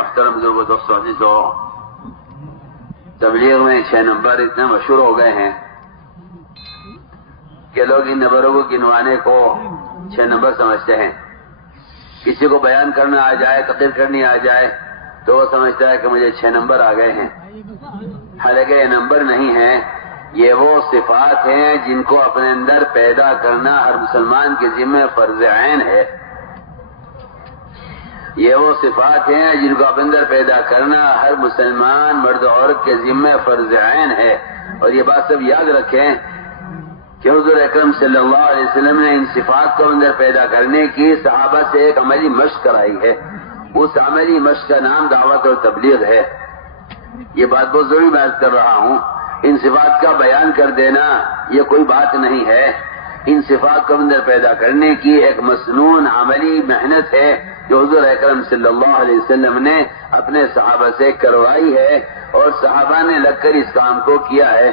محترم بزرگوں دوستوں عزیزوں، تبلیغ میں 6 نمبر اتنے مشہور ہو گئے ہیں کہ لوگ ان نمبروں کو گنوانے کو 6 نمبر سمجھتے ہیں۔ کسی کو بیان کرنا آ جائے، تقریر کرنی آ جائے تو وہ سمجھتا ہے کہ مجھے 6 نمبر آ گئے ہیں، حالانکہ یہ نمبر نہیں ہے، یہ وہ صفات ہیں جن کو اپنے اندر پیدا کرنا ہر مسلمان کے ذمہ فرض عین ہے۔ یہ وہ صفات ہیں جن کو اپنے اندر پیدا کرنا ہر مسلمان مرد و عورت کے ذمہ فرض عین ہے۔ اور یہ بات سب یاد رکھیں کہ حضور اکرم صلی اللہ علیہ وسلم نے ان صفات کو اندر پیدا کرنے کی صحابہ سے ایک عملی مشق کرائی ہے، اس عملی مشق کا نام دعوت اور تبلیغ ہے۔ یہ بات بہت ضروری میں عرض کر رہا ہوں، ان صفات کا بیان کر دینا یہ کوئی بات نہیں ہے، ان صفات کو اندر پیدا کرنے کی ایک مسنون عملی محنت ہے جو حضور اکرم صلی اللہ علیہ وسلم نے اپنے صحابہ سے کروائی ہے اور صحابہ نے لگ کر اس کام کو کیا ہے۔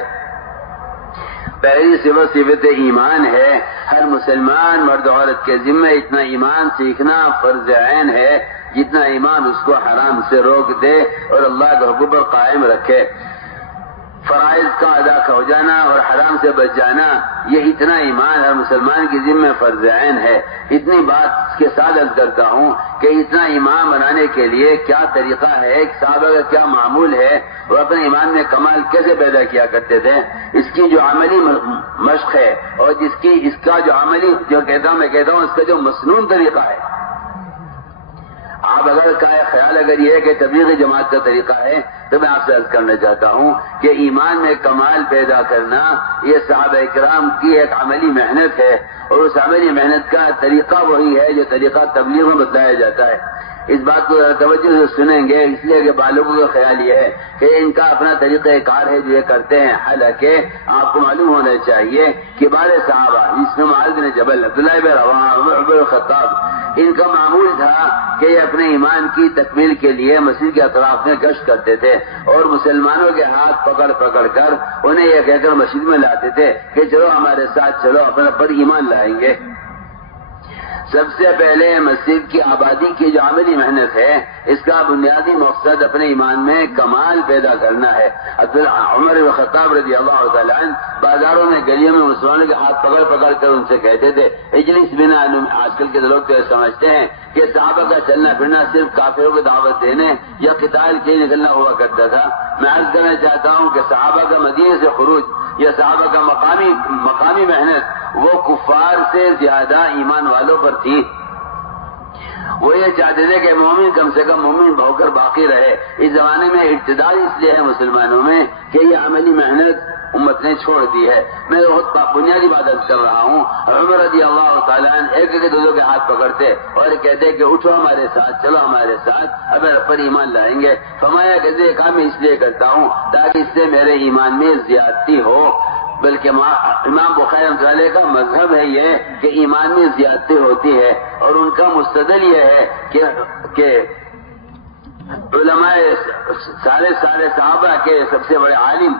پہلی صفت ایمان ہے، ہر مسلمان مرد عورت کے ذمہ اتنا ایمان سیکھنا فرض عین ہے جتنا ایمان اس کو حرام سے روک دے اور اللہ کے حکم پر قائم رکھے۔ فرائض کا ادا ہو جانا اور حرام سے بچ جانا، یہ اتنا ایمان ہر مسلمان کی ذمہ فرض عین ہے۔ اتنی بات کے ساتھ عرض کرتا ہوں کہ اتنا ایمان بنانے کے لیے کیا طریقہ ہے، ایک صحابہ کا کیا معمول ہے، وہ اپنے ایمان میں کمال کیسے پیدا کیا کرتے تھے، اس کی جو عملی مشق ہے اور اس کا جو عملی جو میں کہتا ہوں اس کا جو مسنون طریقہ ہے۔ آپ اگر کا خیال اگر یہ ہے کہ تبلیغی جماعت کا طریقہ ہے تو میں آپ سے عرض کرنا چاہتا ہوں کہ ایمان میں کمال پیدا کرنا یہ صحابہ کرام کی ایک عملی محنت ہے، اور اس عملی محنت کا طریقہ وہی ہے جو طریقہ تبلیغ میں بتایا جاتا ہے۔ اس بات کو توجہ سے سنیں گے، اس لیے کہ بالغوں کا خیال یہ ہے کہ ان کا اپنا طریقہ کار ہے جو یہ کرتے ہیں، حالانکہ آپ کو معلوم ہونا چاہیے کہ بارے صحابہ جس میں معاذ بن جبل، عبداللہ بن رواحہ، عمر بن الخطاب، ان کا معمول تھا کہ یہ اپنے ایمان کی تکمیل کے لیے مسجد کے اطراف میں گشت کرتے تھے اور مسلمانوں کے ہاتھ پکڑ پکڑ کر انہیں یہ کہہ کر مسجد میں لاتے تھے کہ چلو ہمارے ساتھ چلو، اپنے پر ایمان لائیں گے۔ سب سے پہلے مسجد کی آبادی کی جو عملی محنت ہے اس کا بنیادی مقصد اپنے ایمان میں کمال پیدا کرنا ہے۔ عمر بن خطاب رضی اللہ تعالیٰ عنہ بازاروں میں گلیوں میں مسلمانوں کے ہاتھ پکڑ پکڑ کر ان سے کہتے تھے اجلس بنا۔ آج کل کے لوگ تو یہ سمجھتے ہیں کہ صحابہ کا چلنا پھرنا صرف کافروں کو دعوت دینے یا قتال کے لیے نکلنا ہوا کرتا تھا۔ میں عرض کرنا چاہتا ہوں کہ صحابہ کا مدینے سے خروج یا صحابہ کا مقامی محنت وہ کفار سے زیادہ ایمان والوں پر تھی۔ وہ یہ چاہتے تھے کہ مومن کم سے کم مومن ہو کر باقی رہے۔ اس زمانے میں ابتدائی اس لیے ہے مسلمانوں میں کہ یہ عملی محنت امت نے چھوڑ دی ہے۔ میں بہت بنیادی بات کر رہا ہوں۔ عمر رضی اللہ تعالیٰ عنہ ایک ایک دو کے ہاتھ پکڑتے اور کہتے کہ اٹھو ہمارے ساتھ، چلو ہمارے ساتھ، اب پر ایمان لائیں گے۔ فرمایا کہ یہ کام میں اس لیے کرتا ہوں تاکہ اس سے میرے ایمان میں زیادتی ہو، بلکہ امام بخاری رحمۃ اللہ علیہ کا مذہب ہے یہ کہ ایمان میں زیادتی ہوتی ہے، اور ان کا مستدل یہ ہے کہ علماء سارے صحابہ کے سب سے بڑے عالم،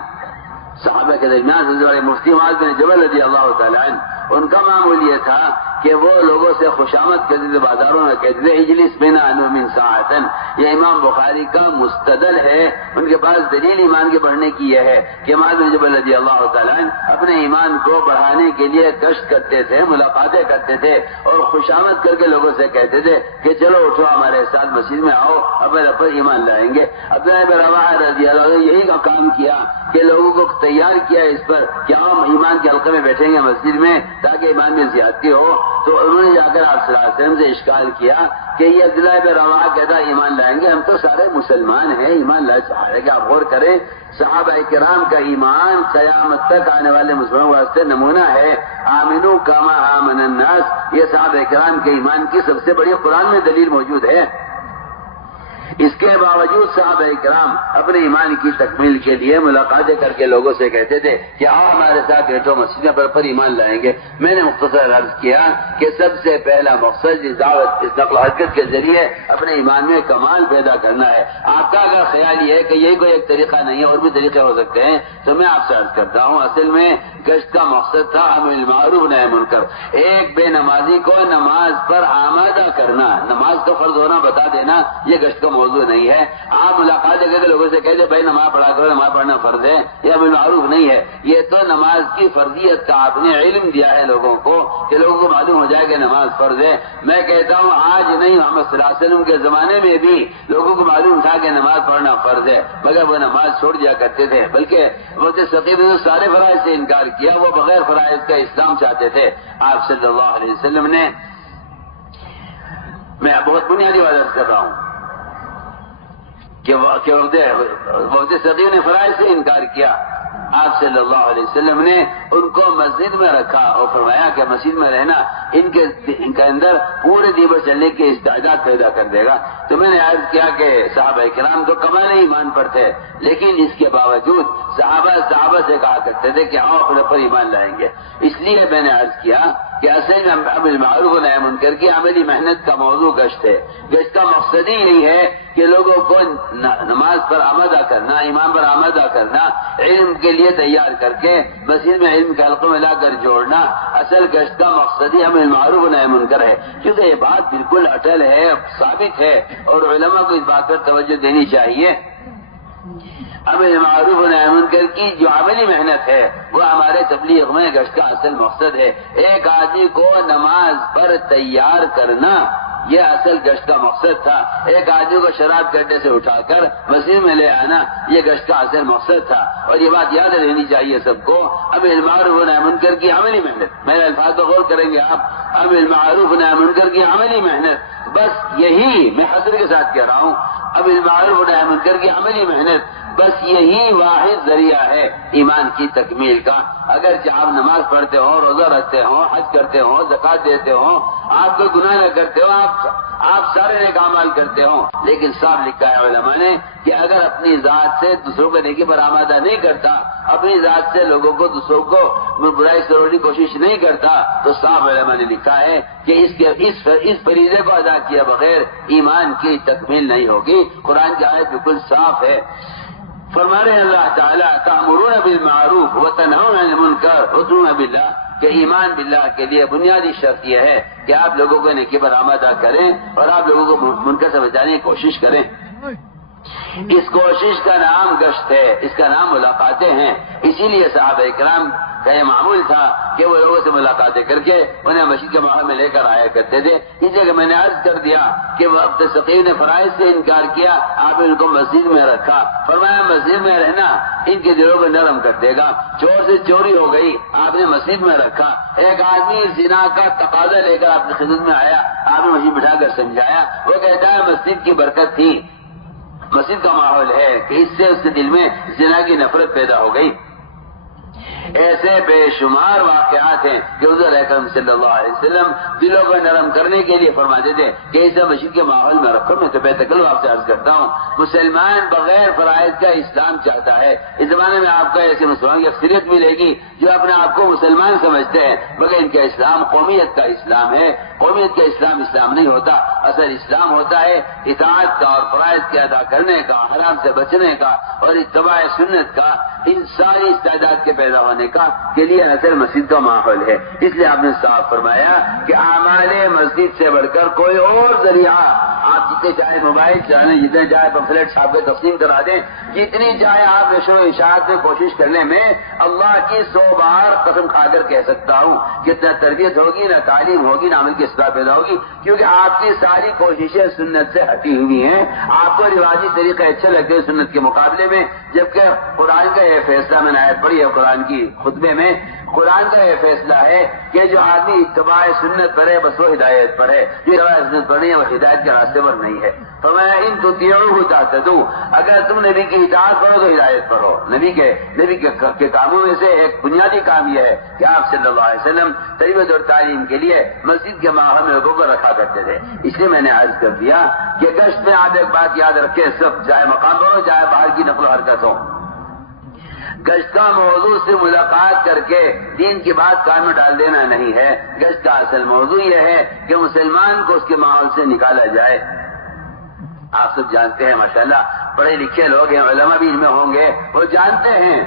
صحابہ کے درمیان سب سے بڑے مفتی معاذ بن جبل رضی اللہ تعالیٰ عنہ، ان کا معمول یہ تھا کہ وہ لوگوں سے خوشامد کرتے تھے، بازاروں میں کہتے تھے اجلس بنا من ساعتن۔ یہ امام بخاری کا مستدل ہے، ان کے پاس دلیل ایمان کے بڑھنے کی یہ ہے کہ معاذ بن جبل رضی اللہ تعالیٰ عنہ اپنے ایمان کو بڑھانے کے لیے گشت کرتے تھے، ملاقاتیں کرتے تھے اور خوشامد کر کے لوگوں سے کہتے تھے کہ چلو اٹھو ہمارے ساتھ مسجد میں آؤ، اپر ایمان لائیں گے۔ عبداللہ بن رواحہ رضی اللہ عنہ یہی کا کام کیا کہ لوگوں کو تیار کیا اس پر کہ ہم ایمان کے حلقے میں بیٹھیں گے مسجد میں تاکہ ایمان میں زیادتی ہو۔ تو انہوں نے جا کر آپ صلی اللہ علیہ وسلم سے اشکال کیا کہ یہ عبداللہ بن رواحہ کہتا ایمان لائیں گے، ہم تو سارے مسلمان ہیں، ایمان لائے سارے کہ آپ غور کریں صحابہ کرام کا ایمان قیامت تک آنے والے مسلمانوں واسطے نمونہ ہے۔ آمنو کما آمن الناس، یہ صحابہ کرام کے ایمان کی سب سے بڑی قرآن میں دلیل موجود ہے۔ اس کے باوجود صحابہ کرام اپنے ایمان کی تکمیل کے لیے ملاقاتیں کر کے لوگوں سے کہتے تھے کہ آؤ ہمارے ساتھ بیٹھو مسجد پر ایمان لائیں گے۔ میں نے مختصر عرض کیا کہ سب سے پہلا مقصد اس دعوت، اس نقل و حرکت کے ذریعے اپنے ایمان میں کمال پیدا کرنا ہے۔ آپ کا اگر خیال یہ ہے کہ یہی کوئی ایک طریقہ نہیں ہے اور بھی طریقے ہو سکتے ہیں تو میں آپ سے عرض کرتا ہوں اصل میں گشت کا مقصد تھا امر بالمعروف نہی عن المنکر، ایک بے نمازی کو نماز پر آمادہ کرنا، نماز کا فرض ہونا بتا دینا، یہ گشت کا موضوع نہیں ہے. آپ ملاقات کر کے لوگوں سے کہتے بھائی نماز پڑھا کرو, نماز پڑھنا فرض ہے یا بالمعروف نہیں ہے. یہ تو نماز کی فرضیت کا آپ نے علم دیا ہے لوگوں کو کہ لوگوں کو معلوم ہو جائے کہ نماز فرض ہے. میں کہتا ہوں آج نہیں, محمد صلی اللہ علیہ وسلم کے زمانے میں بھی لوگوں کو معلوم تھا کہ نماز پڑھنا فرض ہے, مگر وہ نماز چھوڑ دیا کرتے تھے. بلکہ مفتی ثقیف نے سارے فرائض سے انکار کیا, وہ بغیر فرائض کا اسلام چاہتے تھے. آپ صلی اللہ علیہ وسلم نے, میں بہت بنیادی بات کر رہا ہوں کہ مفتی ثقیف نے فرائض سے انکار کیا. آپ صلی اللہ علیہ وسلم نے ان کو مسجد میں رکھا اور فرمایا کہ مسجد میں رہنا ان کے اندر پورے دن بھر چلنے کی استعداد پیدا کر دے گا. تو میں نے عرض کیا کہ صحابہ کرام تو کمال ایمان پر تھے, لیکن اس کے باوجود صحابہ سے کہا کرتے تھے کہ ہم اپنے پر ایمان لائیں گے. اس لیے میں نے عرض کیا کہ اصل میں امر بالمعروف و نہی عن المنکر کی عملی محنت کا موضوع گشت ہے. گشت کا مقصد ہی یہی ہے کہ لوگوں کو نماز پر آمادہ کرنا, ایمان پر آمادہ کرنا, علم کے لیے تیار کر کے مسجد میں علم کے حلقوں میں لا کر جوڑنا. اصل گشت کا مقصد ہی امر بالمعروف و نہی عن المنکر ہے, کیونکہ یہ بات بالکل اٹل ہے, ثابت ہے, اور علماء کو اس بات پر توجہ دینی چاہیے. امر معروف و نہی عن المنکر کی جو عملی محنت ہے وہ ہمارے تبلیغ میں گشت کا اصل مقصد ہے. ایک آدمی کو نماز پر تیار کرنا یہ اصل گشت کا مقصد تھا. ایک آدمی کو شراب کرنے سے اٹھا کر مسجد میں لے آنا یہ گشت کا اصل مقصد تھا. اور یہ بات یاد رہنی چاہیے سب کو, امر معروف و نہی عن المنکر کی عملی محنت. میرے الفاظ کو غور کریں گے آپ, امر معروف و نہی عن المنکر کی عملی محنت, بس یہی میں حضرت کے ساتھ کہہ رہا ہوں, امر معروف و نہی عن المنکر کی عملی محنت بس یہی واحد ذریعہ ہے ایمان کی تکمیل کا. اگر آپ نماز پڑھتے ہو, روزہ رکھتے ہو, حج کرتے ہو, زکات دیتے ہو, آپ کوئی گناہ نہ کرتے ہو, آپ سارے نیک اعمال کرتے ہو, لیکن صاف لکھا ہے علماء نے کہ اگر اپنی ذات سے دوسروں کو نیکی پر آمادہ نہیں کرتا, اپنی ذات سے لوگوں کو دوسروں کو برائی سے روکنے کی کوشش نہیں کرتا, تو صاف علماء نے لکھا ہے کہ اس فریضے کو ادا کیا بغیر ایمان کی تکمیل نہیں ہوگی. قرآن کی آیت بالکل صاف ہے. فرما رہے اللہ تعالیٰ تأمرون بالمعروف وتنہون عن المنکر وتؤمنون باللہ, کہ ایمان باللہ کے لیے بنیادی شرط یہ ہے کہ آپ لوگوں کو نیکی پر آمادہ کریں اور آپ لوگوں کو منکر سے بچانے کی کوشش کریں. اس کوشش کا نام گشت ہے, اس کا نام ملاقاتیں ہیں. اسی لیے صحابہ کرام کا یہ معمول تھا کہ وہ لوگوں سے ملاقاتیں کر کے انہیں مسجد کے ماحول میں لے کر آیا کرتے تھے. اس لیے کہ میں نے عرض کر دیا کہ وقت ثقیف نے فرائض سے انکار کیا, آپ نے ان کو مسجد میں رکھا, فرمایا مسجد میں رہنا ان کے دلوں کو نرم کر دے گا. چور سے چوری ہو گئی, آپ نے مسجد میں رکھا. ایک آدمی زنا کا تقاضا لے کر آپ کی خدمت میں آیا, آپ نے مسجد بٹھا کر سمجھایا. وہ کہتا ہے مسجد کی برکت تھی, مسجد کا ماحول ہے کہ اس سے اس کے دل میں زنا کی نفرت پیدا ہو گئی. ایسے بے شمار واقعات ہیں کہ حضور اکرم صلی اللہ علیہ وسلم دلوں کو نرم کرنے کے لیے فرماتے تھے کہ اسے مسجد کے ماحول میں رکھو. میں تو بے تکلف آپ سے عرض کرتا ہوں, مسلمان بغیر فرائض کا اسلام چاہتا ہے. اس زمانے میں آپ کو ایسے مسلمان کی اکثریت ملے گی جو اپنے آپ کو مسلمان سمجھتے ہیں, مگر ان کا اسلام قومیت کا اسلام ہے. قومیت کا اسلام نہیں ہوتا. اصل اسلام ہوتا ہے اطاعت کا اور فرائض کے ادا کرنے کا, حرام سے بچنے کا اور اتباع سنت کا. ان ساری استعداد کے پیدا ہونے کا کے لیے اصل مسجد کا ماحول ہے. اس لیے آپ نے صاف فرمایا کہ اعمال مسجد سے بڑھ کر کوئی اور ذریعہ, آپ جتنے چاہے موبائل چلانے, جتنے چاہے پمفلیٹ چھاپ کے تقسیم کرا دیں, جتنی چاہے آپ نشر و اشاعت میں کوشش کرنے میں اللہ کی 100 بار قسم کھا کر کہہ سکتا ہوں کہ نہ تربیت ہوگی, نہ تعلیم ہوگی, نہ عمل کی اصلاح پیدا ہوگی, کیونکہ آپ کی ساری کوششیں سنت سے ہٹی ہوئی ہیں. آپ کو رواجی طریقے اچھے لگتے ہیں سنت کے مقابلے میں, جبکہ قرآن کا یہ فیصلہ میں نے آیت پڑھی ہے قرآن کی خطبے میں, قرآن کا یہ فیصلہ ہے کہ جو آدمی اتباع سنت پڑھے بس وہ ہدایت پڑھے, جو اتباع سنت پڑھے وہ ہدایت کے راستے پر نہیں ہے. تو میں ان تطیعوہ تہتدوا, اگر تم نبی کی اطاعت کرو تو ہدایت پڑھو. نبی کے کاموں میں سے ایک بنیادی کام یہ ہے کہ آپ صلی اللہ علیہ وسلم تربیت اور تعلیم کے لیے مسجد کے ماحول میں لوگوں کو رکھا کرتے تھے. اس لیے میں نے عرض کر دیا کہ گشت میں آپ ایک بات یاد رکھیں, سب چاہے مقام ہو چاہے باہر کی نقل و حرکت ہو, گشت کا موضوع سے ملاقات کر کے دین کی بات کان میں ڈال دینا نہیں ہے. گشت کا اصل موضوع یہ ہے کہ مسلمان کو اس کے ماحول سے نکالا جائے. آپ سب جانتے ہیں ماشاءاللہ, پڑھے لکھے لوگ ہیں, علماء بھی ان میں ہوں گے, وہ جانتے ہیں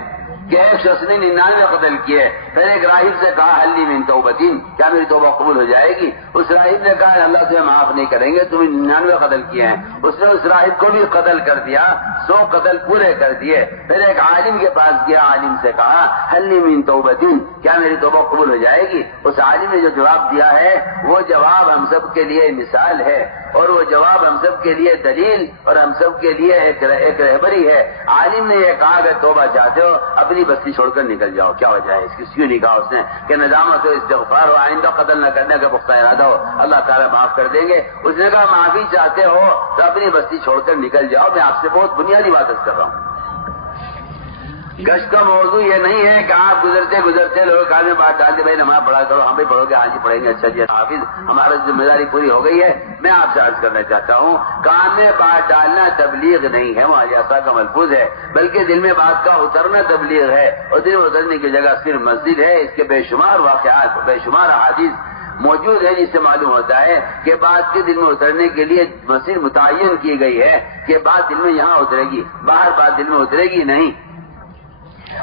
کہ ایک شخص نے 99 قتل کیے. پھر ایک راہب سے کہا حلی من توبتین، کیا میری توبہ قبول ہو جائے گی؟ اس راہب نے کہا اللہ تمہیں معاف نہیں کریں گے، تم 99 قتل کیے ہیں. اس نے اس راہب کو بھی قتل کر دیا، 100 قتل پورے کر دیے. پھر ایک عالم کے پاس گیا، عالم سے کہا حلی من توبتین، کیا میری توبہ قبول ہو جائے گی؟ اس عالم نے جو جواب دیا ہے وہ جواب ہم سب کے لیے مثال ہے، اور وہ جواب ہم سب کے لیے دلیل اور ہم سب کے لیے ایک رہبری ہے. عالم نے یہ کہا کہ توبہ چاہتے ہو اپنی بستی چھوڑ کر نکل جاؤ. کیا وجہ ہے اس کی؟ کیوں نہیں کہا اس نے کہ ندامت ہو، استغفار ہو، آئندہ قتل نہ کرنے کا پختہ ارادہ ہو، اللہ تعالیٰ معاف کر دیں گے. اس نے کہا معافی چاہتے ہو تو اپنی بستی چھوڑ کر نکل جاؤ. میں آپ سے بہت بنیادی بات کر رہا ہوں. گشت کا موضوع یہ نہیں ہے کہ آپ گزرتے گزرتے لوگ کان میں بات ڈال دے بھائی نماز پڑھا کرو، ہم بھی پڑھو گے، ہاں جی پڑھیں گے، اچھا جی حافظ ہمارا ذمہ داری پوری ہو گئی ہے. میں آپ سے عرض کرنا چاہتا ہوں کان میں بات ڈالنا تبلیغ نہیں ہے، وہاں ایسا کا ملفوظ ہے، بلکہ دل میں بات کا اترنا تبلیغ ہے. اور دل میں اترنے کی جگہ صرف مسجد ہے. اس کے بے شمار واقعات، بے شمار احادیث موجود ہے جس سے معلوم ہوتا ہے کہ بات کے دل میں اترنے کے لیے مسجد متعین کی گئی ہے کہ بات دل میں یہاں اترے گی، باہر بات دل میں اترے گی نہیں.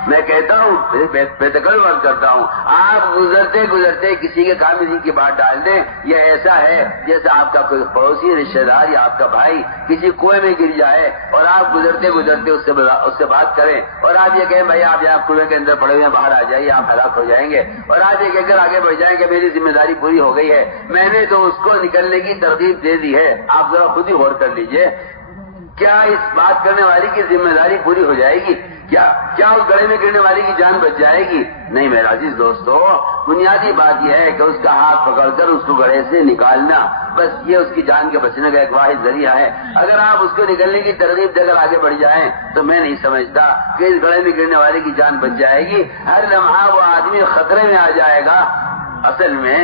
میں کہتا ہوں، بے تکلف عرض کرتا ہوں، آپ گزرتے گزرتے کسی کے کام میں کی بات ڈال دیں. یہ ایسا ہے جیسے آپ کا کوئی پڑوسی رشتے دار یا آپ کا بھائی کسی کنویں میں گر جائے اور آپ گزرتے گزرتے اس سے بات کریں اور آپ یہ کہیں بھائی آپ یہاں کنویں کے اندر پڑے ہوئے باہر آ جائیے، آپ ہلاک ہو جائیں گے، اور آپ یہ کہہ کر آگے بڑھ جائیں کہ میری ذمہ داری پوری ہو گئی ہے. میں نے تو اس کو نکلنے کی ترغیب دے دی ہے. آپ ذرا خود ہی غور کر لیجئے، کیا اس بات کرنے والی کی ذمہ داری پوری ہو جائے گی؟ کیا اس گڑھے میں گرنے والی کی جان بچ جائے گی؟ نہیں میرے عزیز دوستو، بنیادی بات یہ ہے کہ اس کا ہاتھ پکڑ کر اس کو گڑھے سے نکالنا، بس یہ اس کی جان کے بچنے کا ایک واحد ذریعہ ہے. اگر آپ اس کو نکلنے کی ترغیب دے کر آگے بڑھ جائیں تو میں نہیں سمجھتا کہ اس گڑھے میں گرنے والی کی جان بچ جائے گی. ہر لمحہ وہ آدمی خطرے میں آ جائے گا. اصل میں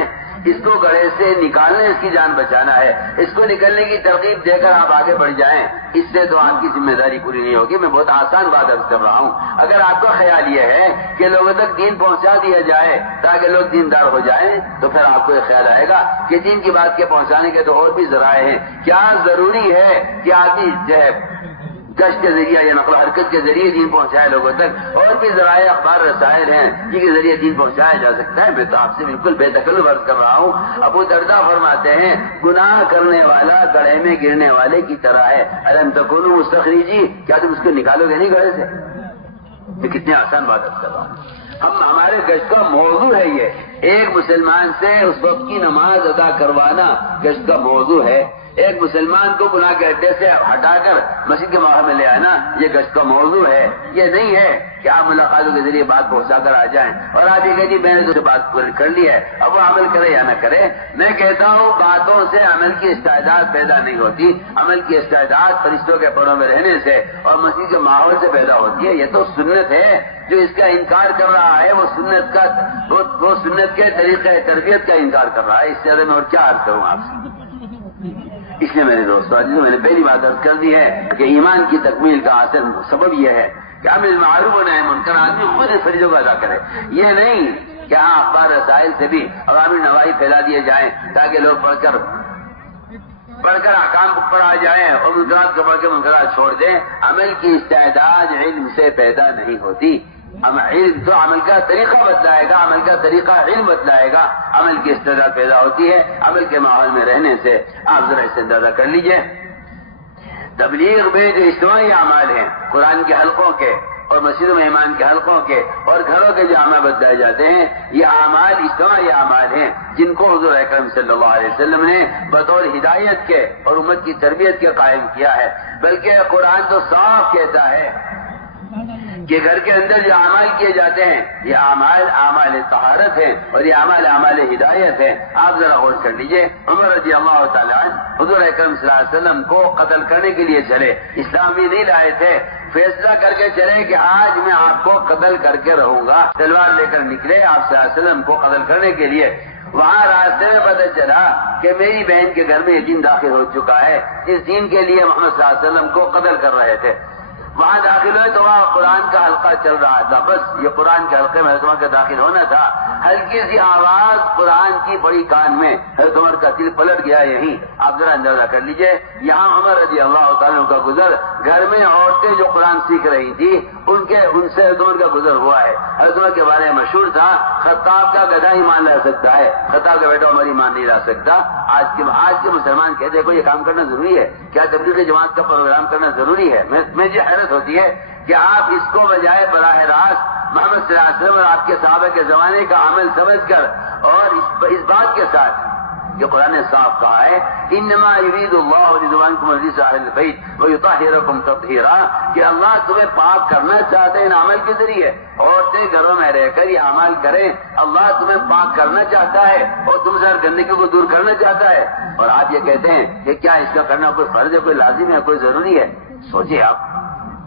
اس کو گڑھے سے نکالنا، اس کی جان بچانا ہے. اس کو نکلنے کی ترغیب دے کر آپ آگے بڑھ جائیں، اس سے تو آپ کی ذمہ داری پوری نہیں ہوگی. میں بہت آسان بات عرض کر رہا ہوں. اگر آپ کا خیال یہ ہے کہ لوگوں تک دین پہنچا دیا جائے تاکہ لوگ دیندار ہو جائیں تو پھر آپ کو یہ خیال آئے گا کہ دین کی بات کے پہنچانے کے تو اور بھی ذرائع ہیں. کیا ضروری ہے کہ آدمی جو ہے گشت کے ذریعے یا نقل و حرکت کے ذریعے دین پہنچائے لوگوں تک؟ اور بھی ذرائع اخبار رسائل ہیں جن کے ذریعے دین پہنچایا جا سکتا ہے. میں تو آپ سے بالکل بے تکلف عرض کر رہا ہوں. ابو درداء فرماتے ہیں گناہ کرنے والا گڑھے میں گرنے والے کی طرح ہے. الم تکونوا مستخرجی، کیا تم اس کو نکالو گے نہیں گڑھے سے؟ یہ کتنی آسان بات عرض کر رہا ہوں. ہمارے گشت کا موضوع ہے یہ. ایک مسلمان سے اس وقت کی نماز ادا کروانا گشت کا موضوع ہے. ایک مسلمان کو گناہ کے اڈے سے ہٹا کر مسجد کے ماحول میں لے آنا یہ گشت کا موضوع ہے. یہ نہیں ہے کہ آپ ملاقاتوں کے ذریعے بات پہنچا کر آ جائیں اور آپ یہ کہیں میں نے تو بات پوری کر لی ہے، اب وہ عمل کرے یا نہ کرے. میں کہتا ہوں باتوں سے عمل کی استعداد پیدا نہیں ہوتی. عمل کی استعداد فرشتوں کے پڑوں میں رہنے سے اور مسجد کے ماحول سے پیدا ہوتی ہے. یہ تو سنت ہے. جو اس کا انکار کر رہا ہے وہ سنت کے طریقے تربیت کا انکار کر رہا ہے. اس سے میں اور کیا عرض کروں آپ سے؟ اس لیے میرے دوستوں میں نے پہلی بات عرض کر دی ہے کہ ایمان کی تکمیل کا اصل سبب یہ ہے کہ امر بالمعروف و نہی عن المنکر آدمی خود اس فریضے کو ادا کرے. یہ نہیں کہ ہاں اخبار رسائل سے بھی عوامی نواحی پھیلا دیے جائیں تاکہ لوگ پڑھ کر احکام پر آ جائیں اور منکرات کو پڑھ کے منکرات چھوڑ دیں. عمل کی استعداد علم سے پیدا نہیں ہوتی. علم تو عمل کا طریقہ بتلائے گا، عمل کا طریقہ علم بتلائے گا. عمل کی استعداد پیدا ہوتی ہے عمل کے ماحول میں رہنے سے. آپ ذرا اس سے اندازہ کر لیجئے تبلیغ میں جو اجتماعی اعمال ہیں قرآن کے حلقوں کے اور مسجدوں میں ایمان کے حلقوں کے اور گھروں کے جو اعمال بتلائے جاتے ہیں یہ اعمال اجتماعی اعمال ہیں جن کو حضور اکرم صلی اللہ علیہ وسلم نے بطور ہدایت کے اور امت کی تربیت کے قائم کیا ہے. بلکہ قرآن تو صاف کہتا ہے کہ گھر کے اندر جو اعمال کیے جاتے ہیں یہ اعمال طہارت ہیں اور یہ اعمال ہدایت ہیں. آپ ذرا غور کر لیجئے. عمر رضی اللہ تعالیٰ عنہ حضور اکرم صلی اللہ علیہ وسلم کو قتل کرنے کے لیے چلے. اسلام بھی نہیں لائے تھے، فیصلہ کر کے چلے کہ آج میں آپ کو قتل کر کے رہوں گا. تلوار لے کر نکلے آپ صلی اللہ علیہ وسلم کو قتل کرنے کے لیے. وہاں راستے میں پتہ چلا کہ میری بہن کے گھر میں یہ دین داخل ہو چکا ہے جس دین کے لیے محمد صلی اللہ علیہ وسلم کو قتل کر رہے تھے. وہاں داخل ہوئے تو وہاں قرآن کا حلقہ چل رہا تھا، بس یہ قرآن کے حلقے میں حضرت عمر کا داخل ہونا تھا، ہلکی سی آواز قرآن کی بڑی کان میں، حضرت عمر کا دل پلٹ گیا یہیں۔ آپ ذرا اندازہ کر لیجئے، یہاں عمر رضی اللہ تعالیٰ کا گزر، گھر میں عورتیں جو قرآن سیکھ رہی تھی ان سے حضرت عمر کا گزر ہوا ہے۔ حضرت عمر کے بارے میں مشہور تھا، خطاب کا گدھا ایمان لا سکتا ہے، خطاب کا بیٹا عمر ایمان نہیں لا سکتا۔ آج کے مسلمان کہتے ہیں کوئی یہ کام کرنا ضروری ہے کیا؟ تبلیغ جماعت کا پروگرام کرنا ضروری ہے؟ مجھے حیرت ہوتی ہے کہ آپ اس کو بجائے براہ راست محمد صلی اللہ علیہ وسلم اور آپ کے صحابہ کے زمانے کا عمل سمجھ کر اور اس بات کے ساتھ جو قرآن نے صاف کہا ہے انما یرید اللہ ليذهبكم الرجس اهل البيت ويطهركم تطہیرا، کہ اللہ تمہیں پاک کرنا چاہتے ہیں ان عمل کے ذریعے۔ عورتیں گھروں میں رہ کر یہ اعمال کریں، اللہ تمہیں پاک کرنا چاہتا ہے اور تم سے ہر گندگی کو دور کرنا چاہتا ہے، اور آپ یہ کہتے ہیں کہ کیا اس کا کرنا کوئی فرض ہے، کوئی لازم ہے، کوئی ضروری ہے؟ سوچیے آپ۔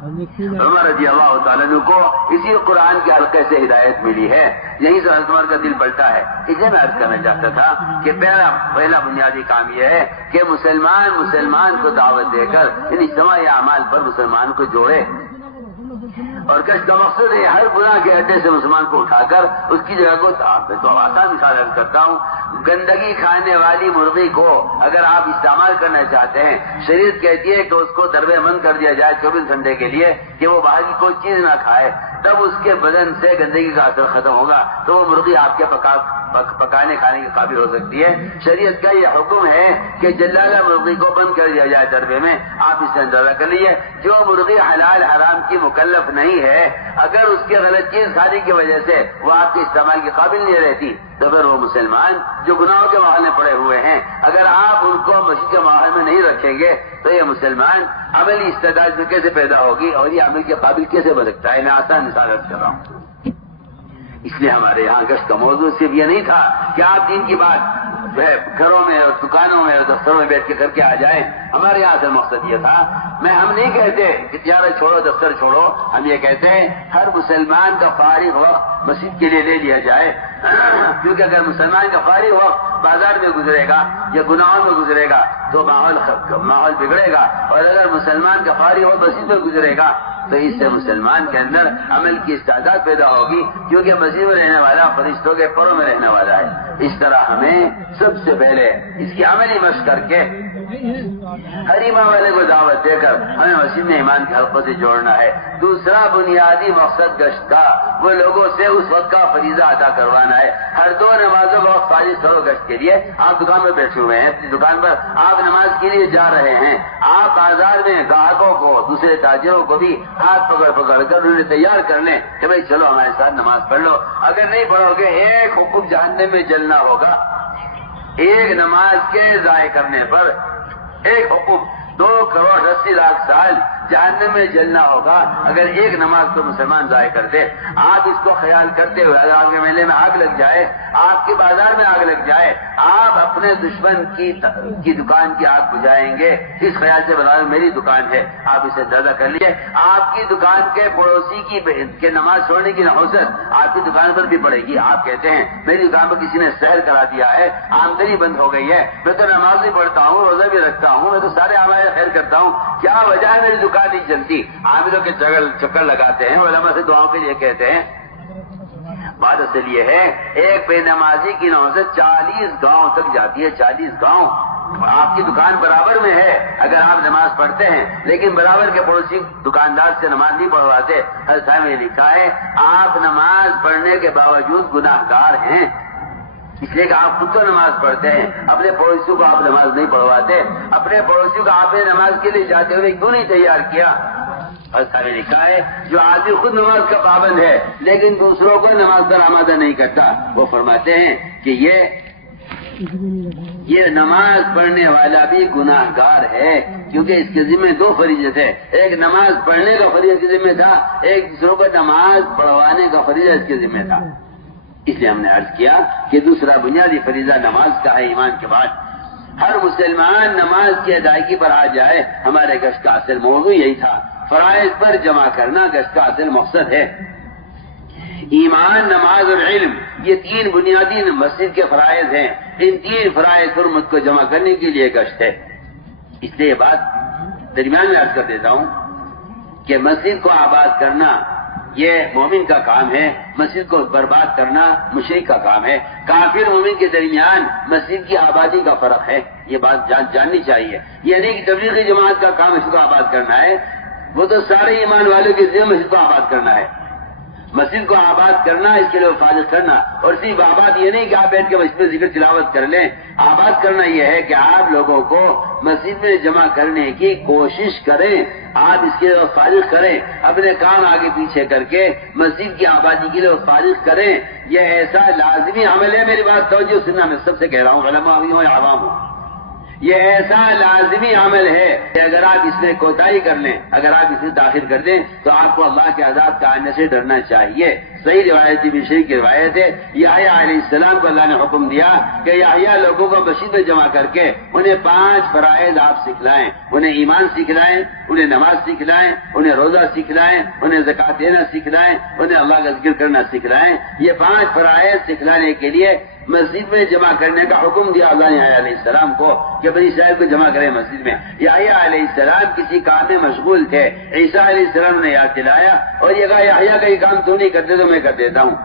عمر رضی اللہ تعالیٰ عنہ کو اسی قرآن کے حلقے سے ہدایت ملی ہے، یہیں سے حضرت عمر کا دل پلٹا ہے۔ اس لیے میں عرض کرنا چاہتا تھا کہ پہلا بنیادی کام یہ ہے کہ مسلمان کو دعوت دے کر ان اجتماعی اعمال پر مسلمان کو جوڑے، اور کشف کا مقصد ہے ہر گناہ کے اڈے سے مسلمان کو اٹھا کر اس کی جگہ کو تو آسان مثال کرتا ہوں، گندگی کھانے والی مرغی کو اگر آپ استعمال کرنا چاہتے ہیں، شریعت کہتی ہے کہ اس کو دربے بند کر دیا جائے 24 گھنٹے کے لیے کہ وہ باہر کی کوئی چیز نہ کھائے، تب اس کے بدن سے گندگی کا اثر ختم ہوگا تو وہ مرغی آپ کے پکانے کھانے کے قابل ہو سکتی ہے۔ شریعت کا یہ حکم ہے کہ جلالہ مرغی کو بند کر دیا جائے دربے میں۔ آپ اس سے اندازہ کر لیجیے جو مرغی حلال حرام کی مکلف نہیں ہے، اگر اس کے غلط چیز کھانے کی وجہ سے وہ آپ کے استعمال کے قابل نہیں رہتی تو پھر وہ مسلمان جو گناہوں کے ماحول میں پڑے ہوئے ہیں، اگر آپ ان کو مسجد کے ماحول میں نہیں رکھیں گے تو یہ مسلمان عملی استعداد میں کیسے پیدا ہوگی اور یہ عمل کے قابل کیسے بنتا ہے؟ میں آسان مثال کر رہا ہوں۔ اس لیے ہمارے یہاں گشت کا موضوع صرف یہ نہیں تھا کہ آپ دین کی بات گھروں میں اور دکانوں میں اور دفتروں میں بیٹھ کے کر کے آ جائیں، ہمارے یہاں سے مقصد یہ تھا۔ ہم نہیں کہتے کہ تجارت چھوڑو دفتر چھوڑو، ہم یہ کہتے ہیں ہر مسلمان کا فارغ وقت مسجد کے لیے لے لیا جائے، کیونکہ اگر مسلمان کا فارغ وقت بازار میں گزرے گا یا گناہوں میں گزرے گا تو ماحول بگڑے گا، اور اگر مسلمان کا فارغ وقت مسجد میں گزرے گا تو اس سے مسلمان کے اندر عمل کی استعداد پیدا ہوگی، کیونکہ مسجد میں رہنے والا فرشتوں کے پروں میں رہنے والا ہے۔ اس طرح ہمیں سب سے پہلے اس کی عملی مشق کر کے ہر ایمان والے کو دعوت دے کر ہمیں مسجد میں ایمان کے حلقوں سے جوڑنا ہے۔ دوسرا بنیادی مقصد گشت کا وہ لوگوں سے اس وقت کا فریضہ ادا کروانا ہے۔ ہر 2 نمازوں کا وقت خارج کرو گشت کے لیے۔ آپ دکان میں بیٹھے ہوئے ہیں، اپنی دکان پر آپ نماز کے لیے جا رہے ہیں، آپ بازار میں گاہکوں کو دوسرے تاجروں کو بھی ہاتھ پکڑ کر انہیں تیار کر لیں کہ بھائی چلو ہمارے ساتھ نماز پڑھ لو۔ اگر نہیں پڑھو گے ایک حکم جہنم میں جلنا ہوگا، ایک نماز کے ضائع کرنے پر ایک حکم 2,80,00,000 سال جہنم میں جلنا ہوگا اگر ایک نماز کو مسلمان ضائع کر دے۔ آپ اس کو خیال کرتے ہوئے اگر آپ کے محلے میں آگ لگ جائے، آپ کے بازار میں آگ لگ جائے، آپ اپنے دشمن کی دکان کی آگ بجھائیں گے اس خیال سے بتا میری دکان ہے۔ آپ اسے اندازہ کر لیجیے، آپ کی دکان کے پڑوسی کی نماز چھوڑنے کی نحوست آپ کی دکان پر بھی پڑے گی۔ آپ کہتے ہیں میری دکان پر کسی نے سحر کرا دیا ہے، آمدنی بند ہو گئی ہے، میں تو نماز نہیں پڑھتا ہوں، روزہ بھی رکھتا ہوں، میں تو سارے اعمال خیر کرتا ہوں، کیا وجہ ہے میری دکان نہیں چلتی؟ عاملوں کے چکر لگاتے ہیں، علماء سے دعاؤں کے لیے کہتے ہیں۔ بات اصل یہ ہے ایک بے نمازی کی نحوست 40 گاؤں تک جاتی ہے، 40 گاؤں۔ آپ کی دکان برابر میں ہے اگر آپ نماز پڑھتے ہیں، لیکن برابر کے پڑوسی دکاندار سے نماز نہیں پڑھواتے۔ حضرت صاحب نے لکھا ہے آپ نماز پڑھنے کے باوجود گناہ گار ہیں، اس لیے کہ آپ خود تو نماز پڑھتے ہیں، اپنے پڑوسیوں کو آپ نماز نہیں پڑھواتے، اپنے پڑوسیوں کو آپ نے نماز کے لیے جاتے ہوئے کیوں نہیں تیار کیا؟ حضرت صاحب نے لکھا ہے جو آدمی خود نماز کا پابند ہے لیکن دوسروں کو نماز پر آمادہ نہیں کرتا، وہ فرماتے ہیں کہ یہ نماز پڑھنے والا بھی گناہ گار ہے، کیونکہ اس کے ذمہ 2 فریضے تھے، ایک نماز پڑھنے کا فریضہ اس کے ذمہ تھا، ایک دوسروں کو نماز پڑھوانے کا فریضہ اس کے ذمہ تھا۔ اس لیے ہم نے عرض کیا کہ دوسرا بنیادی فریضہ نماز کا ہے ایمان کے بعد۔ ہر مسلمان نماز کی ادائیگی پر آ جائے، ہمارے گشت کا اصل موضوع یہی تھا۔ فرائض پر جمع کرنا گشت کا اصل مقصد ہے۔ ایمان، نماز اور علم یہ 3 بنیادی مسجد کے فرائض ہیں، ان 3 فرائض پر مجھ کو جمع کرنے کے لیے گشت ہے۔ اس لیے یہ بات درمیان میں عرض کر دیتا ہوں کہ مسجد کو آباد کرنا یہ مومن کا کام ہے، مسجد کو برباد کرنا مشرک کا کام ہے۔ کافر مومن کے درمیان مسجد کی آبادی کا فرق ہے، یہ بات جاننی چاحیے۔ یہ نہیں کہ تبلیغی جماعت کا کام مسجد کو آباد کرنا ہے، وہ تو سارے ایمان والوں کے ذمہ مسجد کو آباد کرنا ہے۔ مسجد کو آباد کرنا، اس کے لیے فارغ کرنا، اور صرف آباد یہ نہیں کہ آپ بیٹھ کے مسجد میں ذکر تلاوت کر لیں۔ آباد کرنا یہ ہے کہ آپ لوگوں کو مسجد میں جمع کرنے کی کوشش کریں، آپ اس کے لیے فارغ کریں، اپنے کام آگے پیچھے کر کے مسجد کی آبادی کے لیے فارغ کریں۔ یہ ایسا لازمی عمل ہے، میری بات توجہ سننا، میں سب سے کہہ رہا ہوں، علماء بھی ہوں یا عوام ہوں، یہ ایسا لازمی عمل ہے کہ اگر آپ اس میں کوتاہی کر لیں، اگر آپ اسے تاخیر کر دیں تو آپ کو اللہ کے عذاب کا آنے سے ڈرنا چاہیے۔ صحیح روایت بشری کی روایت ہے، یحییٰ علیہ السلام کو اللہ نے حکم دیا کہ یحییٰ لوگوں کو مسجد میں جمع کر کے انہیں 5 فرائض آپ سکھلائیں، انہیں ایمان سکھلائیں، انہیں نماز سکھلائیں، انہیں روزہ سکھلائیں، انہیں زکوٰۃ دینا سکھلائیں، انہیں اللہ کا ذکر کرنا سکھلائیں۔ یہ 5 فرائض سکھلانے کے لیے مسجد میں جمع کرنے کا حکم دیا اللہ نے یحییٰ علیہ السلام کو کہ بنی اسرائیل کو جمع کریں مسجد میں۔ یحییٰ علیہ السلام کسی کام میں مشغول تھے، عیسیٰ علیہ السلام نے یاد دلایا اور یہ کہا یحییٰ کا یہ کام تو نہیں کرتے تو میں کر دیتا ہوں۔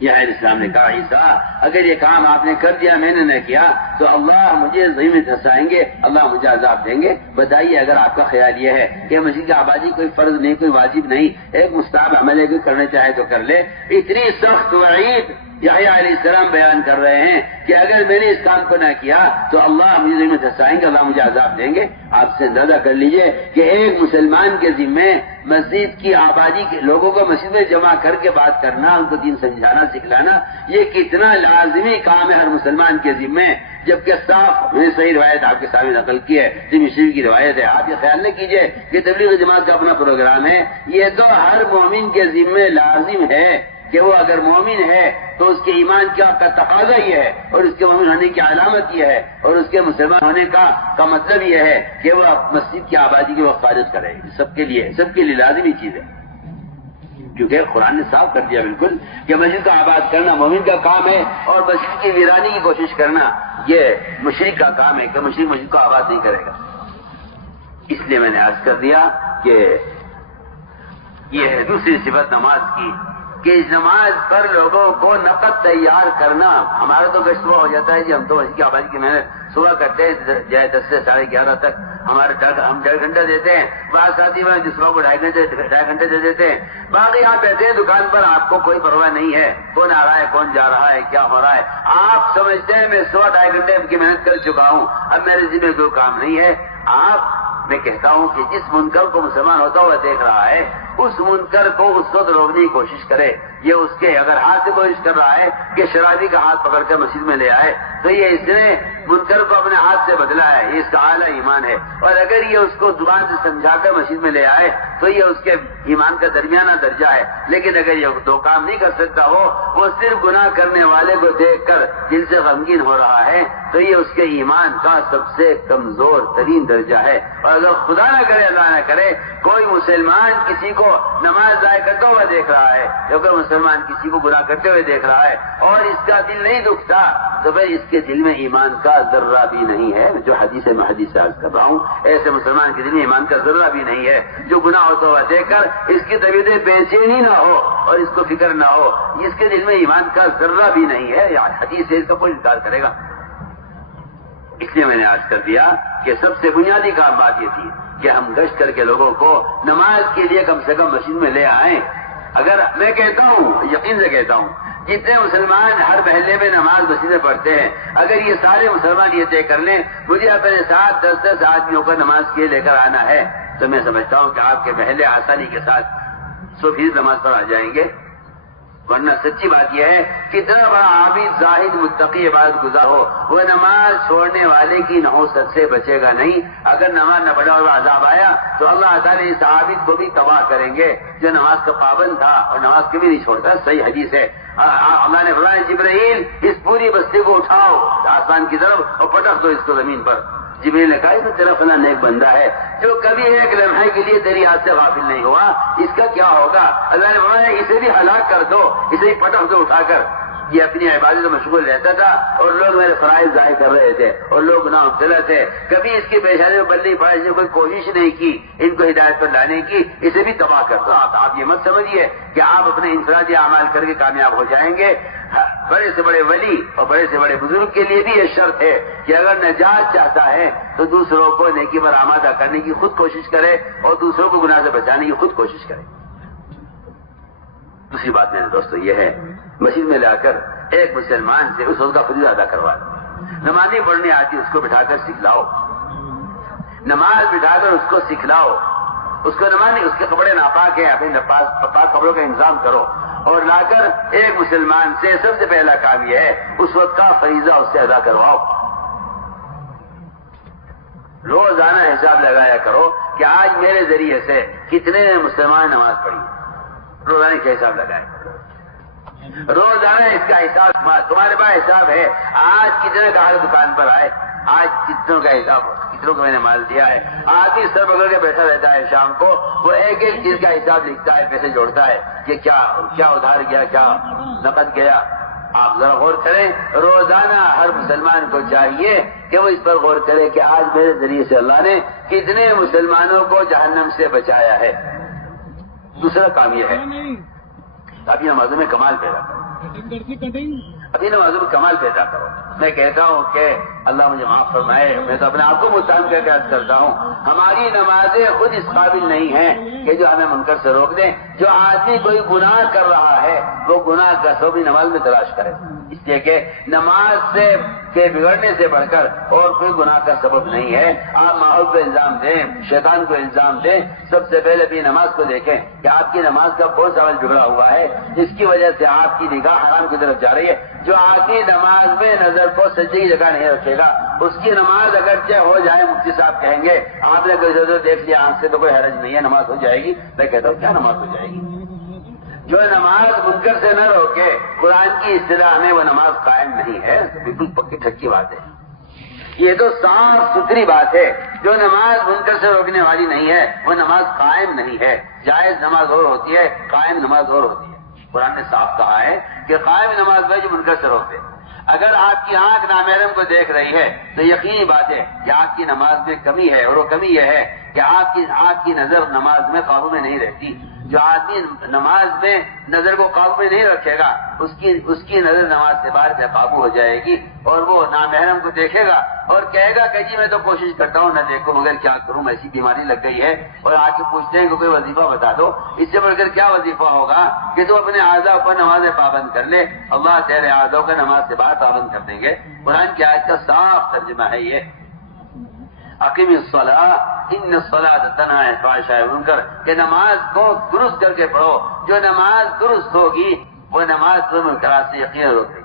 یحییٰ علیہ السلام نے کہا عیسیٰ اگر یہ کام آپ نے کر دیا میں نے نہ کیا تو اللہ مجھے زمین میں دھسائیں گے، اللہ مجھے عذاب دیں گے۔ بتائیے اگر آپ کا خیال یہ ہے کہ مسجد کی آبادی کوئی فرض نہیں، کوئی واجب نہیں، ایک مستحب عمل ہے، کوئی کرنا چاہے تو کر لے، اتنی سخت وعید یحییٰ علیہ السلام بیان کر رہے ہیں کہ اگر میں نے اس کام کو نہ کیا تو اللہ مجھے زمین میں دھسائیں گے، اللہ مجھے عذاب دیں گے۔ آپ سے اندازہ کر لیجئے کہ ایک مسلمان کے ذمے مسجد کی آبادی کے لوگوں کو مسجد میں جمع کر کے بات کرنا، ان کو دین سمجھانا سکھلانا، یہ کتنا لازمی کام ہے ہر مسلمان کے ذمے، جبکہ صاف میں صحیح روایت آپ کے سامنے نقل کی ہے، ترمذی شریف کی روایت ہے۔ آپ یہ خیال نہ کیجئے کہ تبلیغ جماعت کا اپنا پروگرام ہے، یہ تو ہر مومن کے ذمے لازم ہے کہ وہ اگر مومن ہے تو اس کے ایمان کا تقاضا یہ ہے، اور اس کے مومن ہونے کی علامت یہ ہے، اور اس کے مسلمان ہونے کا مطلب یہ ہے کہ وہ مسجد کی آبادی کی وہ فارغ کرے۔ سب کے لیے لازمی چیز ہے، کیونکہ قرآن نے صاف کر دیا بالکل کہ مسجد کا آباد کرنا مومن کا کام ہے، اور مسجد کی ویرانی کی کوشش کرنا یہ مشرک کا کام ہے کہ مشرک مسجد کو آباد نہیں کرے گا۔ اس لیے میں نے عرض کر دیا کہ یہ ہے دوسری صفت نماز کی کہ اس نماز پر لوگوں کو نقد تیار کرنا۔ ہمارا تو گشت ہو جاتا ہے جی، ہم تو مسجد کی آبادی کی محنت صبح کرتے ہیں 10 سے 11:30 تک، ہم 1.5 گھنٹہ دیتے ہیں، بعض ساتھی میں دوسروں کو 2.5 گھنٹے دے دیتے ہیں، باقی آپ بیٹھے ہیں دکان پر، آپ کو کوئی پرواہ نہیں ہے کون آ رہا ہے کون جا رہا ہے کیا ہو رہا ہے، آپ سمجھتے ہیں میں 2.5 گھنٹے کی محنت کر چکا ہوں، اب میرے ذمہ کوئی کام نہیں ہے۔ میں کہتا ہوں کہ جس منکر کو مسلمان ہوتا ہوا دیکھ رہا ہے اس منکر کو اس وقت روکنے کی کوشش کرے۔ یہ اس کے اگر ہاتھ سے کوشش کر رہا ہے کہ شرابی کا ہاتھ پکڑ کر مسجد میں لے آئے تو یہ اس نے منکر کو اپنے ہاتھ سے بدلا ہے، یہ اس کا اعلیٰ ایمان ہے، اور اگر یہ اس کو زبان سے سمجھا کر مسجد میں لے آئے تو یہ اس کے ایمان کا درمیانہ درجہ ہے۔ لیکن اگر یہ 2 کام نہیں کر سکتا وہ صرف گناہ کرنے والے کو دیکھ کر دل سے غمگین ہو رہا ہے تو یہ اس کے ایمان کا سب سے کمزور ترین درجہ ہے۔ اور اگر خدا نہ کرے اللہ نہ کرے کوئی مسلمان کسی کو نماز ضائع کرتا ہوا دیکھ رہا ہے، یا کوئی مسلمان کسی کو گناہ کرتے ہوئے دیکھ رہا ہے اور اس کا دل نہیں دکھتا تو پھر اس کے دل میں ایمان کا ذرہ بھی نہیں ہے، جو حدیث میں حدیث عرض کر رہا ہوں، ایسے مسلمان کے دل میں ایمان کا ذرہ بھی نہیں ہے جو گناہ ہوتا ہوا دیکھ کر اس کی طبیعت بے-چینی نہ ہو اور اس کو فکر نہ ہو، اس کے دل میں ایمان کا ذرہ بھی نہیں ہے، حدیث سے اس کا کوئی انکار کرے گا۔ اس لیے میں نے عرض کر دیا کہ سب سے بنیادی کام بات یہ تھی کہ ہم گشت کر کے لوگوں کو نماز کے لیے کم سے کم مسجد میں لے آئیں۔ اگر میں کہتا ہوں، یقین سے کہتا ہوں، جتنے مسلمان ہر محلے میں نماز مسجد میں پڑھتے ہیں، اگر یہ سارے مسلمان یہ طے کر لیں مجھے اپنے ساتھ 10 آدمیوں کو نماز کے لے کر آنا ہے تو میں سمجھتا ہوں کہ آپ کے محلے آسانی کے ساتھ 100% نماز پر آ جائیں گے۔ ورنہ سچی بات یہ ہے کہ اتنا بڑا عابد زاہد متقی عبادت گزار ہو وہ نماز چھوڑنے والے کی نحوست سے بچے گا نہیں۔ اگر نماز نہ پڑھا اور عذاب آیا تو اللہ تعالیٰ اس عابد کو بھی تباہ کریں گے جو نماز کا پابند تھا اور نماز کبھی نہیں چھوڑتا۔ صحیح حدیث ہے، اللہ نے فرمایا جبرائیل اس پوری بستی کو اٹھاؤ آسمان کی طرف اور پٹک دو اس کو زمین پر۔ جبرائیل نے کہا تیرا فلاں نیک بندہ ہے جو کبھی ایک لمحے کے لیے تیری ہاتھ سے غافل نہیں ہوا، اس کا کیا ہوگا؟ اللہ نے فرمایا اسے بھی ہلاک کر دو، اسے بھی پٹک دو اٹھا کر۔ یہ اپنی عبادت میں مشغول رہتا تھا اور لوگ میرے فرائض ظاہر کر رہے تھے اور لوگ گناہ مبتلا تھے، کبھی اس کی پیشانی میں بلّی پڑا، اس نے کوئی کوشش نہیں کی ان کو ہدایت پر لانے کی، اسے بھی تباہ کرتا ہوں۔ آپ یہ مت سمجھیے کہ آپ اپنے انفرادی اعمال کر کے کامیاب ہو جائیں گے۔ بڑے سے بڑے ولی اور بڑے سے بڑے بزرگ کے لیے بھی یہ شرط ہے کہ اگر نجات چاہتا ہے تو دوسروں کو نیکی پر آمادہ کرنے کی خود کوشش کرے اور دوسروں کو گناہ سے بچانے کی خود کوشش کرے۔ دوسری بات میرے دوستو یہ ہے، مسجد میں لا کر ایک مسلمان سے اس وقت کا فریضہ ادا کروا دو۔ نماز نہیں پڑھنے آتی اس کو بٹھا کر سکھلاؤ، نماز بٹھا کر اس کو سکھلاؤ، اس کو نماز نہیں، اس کے کپڑے ناپاک ہیں، اپنے پاک کپڑوں کا انتظام کرو اور لا کر ایک مسلمان سے سب سے پہلا کام یہ ہے اس وقت کا فریضہ اس سے ادا کرواؤ۔ روزانہ حساب لگایا کرو کہ آج میرے ذریعے سے کتنے مسلمان نماز پڑھی، روزانہ کا حساب لگائے، روزانہ اس کا حساب تمہارے پاس حساب ہے، آج کتنے گاہک دکان پر آئے، آج کتنوں کا حساب، کتنوں کو میں نے مال دیا ہے۔ آدمی سر پکڑ کے بیٹھا رہتا ہے، شام کو وہ ایک ایک چیز کا حساب لکھتا ہے، پیسے جوڑتا ہے کہ کیا ادھار گیا، کیا نقد گیا۔ آپ ذرا غور کریں، روزانہ ہر مسلمان کو چاہیے کہ وہ اس پر غور کرے کہ آج میرے ذریعے سے اللہ نے کتنے مسلمانوں کو جہنم سے بچایا ہے۔ دوسرا کام یہ ہے اپنی نمازوں میں کمال پیدا کرو، اپنی نمازوں میں کمال پیدا کرو۔ میں کہتا ہوں کہ اللہ مجھے معاف فرمائے، میں تو اپنے آپ کو متهم کر کے عرض کرتا ہوں، ہماری نمازیں خود اس قابل نہیں ہیں کہ جو ہمیں منکر سے روک دیں۔ جو آدمی کوئی گناہ کر رہا ہے وہ گناہ کا سبب نماز میں تلاش کرے، اس لیے کہ نماز سے کے بگڑنے سے بڑھ کر اور کوئی گناہ کا سبب نہیں ہے۔ آپ ماحول کو الزام دیں، شیطان کو الزام دیں، سب سے پہلے اپنی نماز کو دیکھیں کہ آپ کی نماز کا کون سا عمل بگڑا ہوا ہے جس کی وجہ سے آپ کی نگاہ حرام کی طرف جا رہی ہے۔ جو آدمی نماز میں نظر کو سجدے کی جگہ نہیں رکھے گا اس کی نماز اگرچہ ہو جائے، مفتی صاحب کہیں گے آپ نے کوئی ضرورت دیکھ لیا آنکھ سے تو کوئی حرج نہیں ہے، نماز ہو جائے گی۔ میں کہتا ہوں کیا نماز ہو جائے گی؟ جو نماز منکر سے نہ روکے، قرآن کی اصطلاح میں وہ نماز قائم نہیں ہے، بالکل پکی ٹھکی بات ہے۔ یہ تو صاف ستھری بات ہے، جو نماز منکر سے روکنے والی نہیں ہے وہ نماز قائم نہیں ہے۔ جائز نماز اور ہوتی ہے، قائم نماز اور ہوتی ہے۔ قرآن نے صاف کہا ہے کہ قائم نماز وہ جو منکر سے روکتے۔ اگر آپ کی آنکھ نامحرم کو دیکھ رہی ہے تو یقینی بات ہے کہ آپ کی نماز میں کمی ہے، اور وہ کمی یہ ہے کہ آپ کی نظر نماز میں قابو میں نہیں رہتی۔ جو آدمی نماز میں نظر کو قابو میں نہیں رکھے گا اس کی نظر نماز سے باہر بے قابو ہو جائے گی اور وہ نامحرم کو دیکھے گا اور کہے گا کہ جی میں تو کوشش کرتا ہوں نہ دیکھوں مگر کیا کروں، ایسی بیماری لگ گئی ہے، اور آ کے پوچھتے ہیں کہ کوئی وظیفہ بتا دو۔ اس سے بڑھ کر کیا وظیفہ ہوگا کہ تو اپنے اعضاء پر نماز پابند کر لے، اللہ تیرے اعضاء کا نماز سے باہر پابند کر دیں گے۔ قرآن کی آیت کا صاف ترجمہ ہے یہ، اقیم الصلاۃ ان الصلاۃ تنہی عن الفحشاء والمنکر، کہ نماز کو درست کر کے پڑھو۔ جو نماز درست ہوگی وہ نماز منکرات سے یقینا روکے گی۔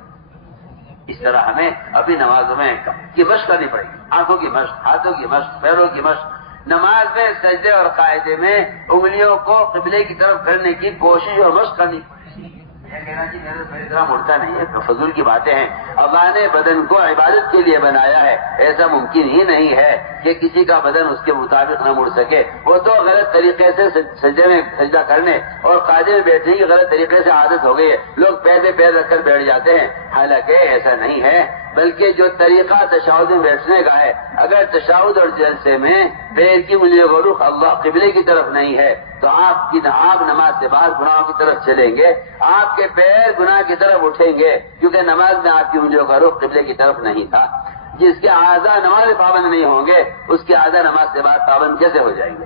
اس طرح ہمیں اپنی نمازوں میں کی مشق کرنی پڑے گی، آنکھوں کی مشق، ہاتھوں کی مشق، پیروں کی مشق۔ نماز میں سجدے اور قاعدے میں انگلیوں کو قبلے کی طرف کرنے کی کوشش اور مشق کرنی پڑے گی۔ کہنا جی میری طرح مڑتا نہیں ہے، تو فضول کی باتیں ہیں۔ اللہ نے بدن کو عبادت کے لیے بنایا ہے، ایسا ممکن ہی نہیں ہے کہ کسی کا بدن اس کے مطابق نہ مڑ سکے۔ وہ تو غلط طریقے سے سجدے میں سجدہ کرنے اور قاعدے میں بیٹھنے کی غلط طریقے سے عادت ہو گئی ہے، لوگ پیر رکھ کر بیٹھ جاتے ہیں، حالانکہ ایسا نہیں ہے، بلکہ جو طریقہ تشہد میں بیٹھنے کا ہے، اگر تشہد اور جلسے میں پیر کی انگلیوں کا رخ اللہ قبلے کی طرف نہیں ہے تو آپ نماز سے باہر گناہوں کی طرف چلیں گے، آپ کے پیر گناہ کی طرف اٹھیں گے، کیونکہ نماز میں آپ کی انگلیوں کا رخ قبلے کی طرف نہیں تھا۔ جس کے اعضاء نماز پابند نہیں ہوں گے اس کے اعضاء نماز سے باہر پابند کیسے ہو جائیں گے؟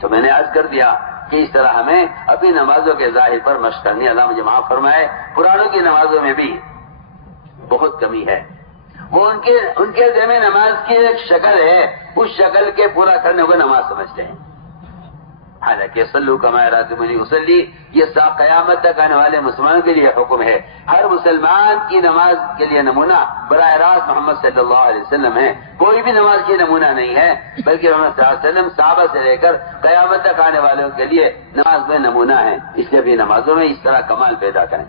تو میں نے عرض کر دیا کہ اس طرح ہمیں اپنی نمازوں کے ظاہر پر مشق کرنی۔ اللہ مجھے معاف فرمائے، قرآنوں کی نمازوں میں بھی بہت کمی ہے۔ وہ ان کے ذمہ نماز کی ایک شکل ہے، اس شکل کے پورا کرنے کو نماز سمجھتے ہیں، حالانکہ صلو کما رأیتمونی اصلی یہ قیامت تک آنے والے مسلمانوں کے لیے حکم ہے۔ ہر مسلمان کی نماز کے لیے نمونہ براہ راست محمد صلی اللہ علیہ وسلم ہے، کوئی بھی نماز کی نمونہ نہیں ہے، بلکہ محمد صلی اللہ علیہ وسلم صحابہ سے لے کر قیامت تک آنے والوں کے لیے نماز میں نمونہ ہے۔ اس لیے بھی نمازوں میں اس طرح کمال پیدا کریں۔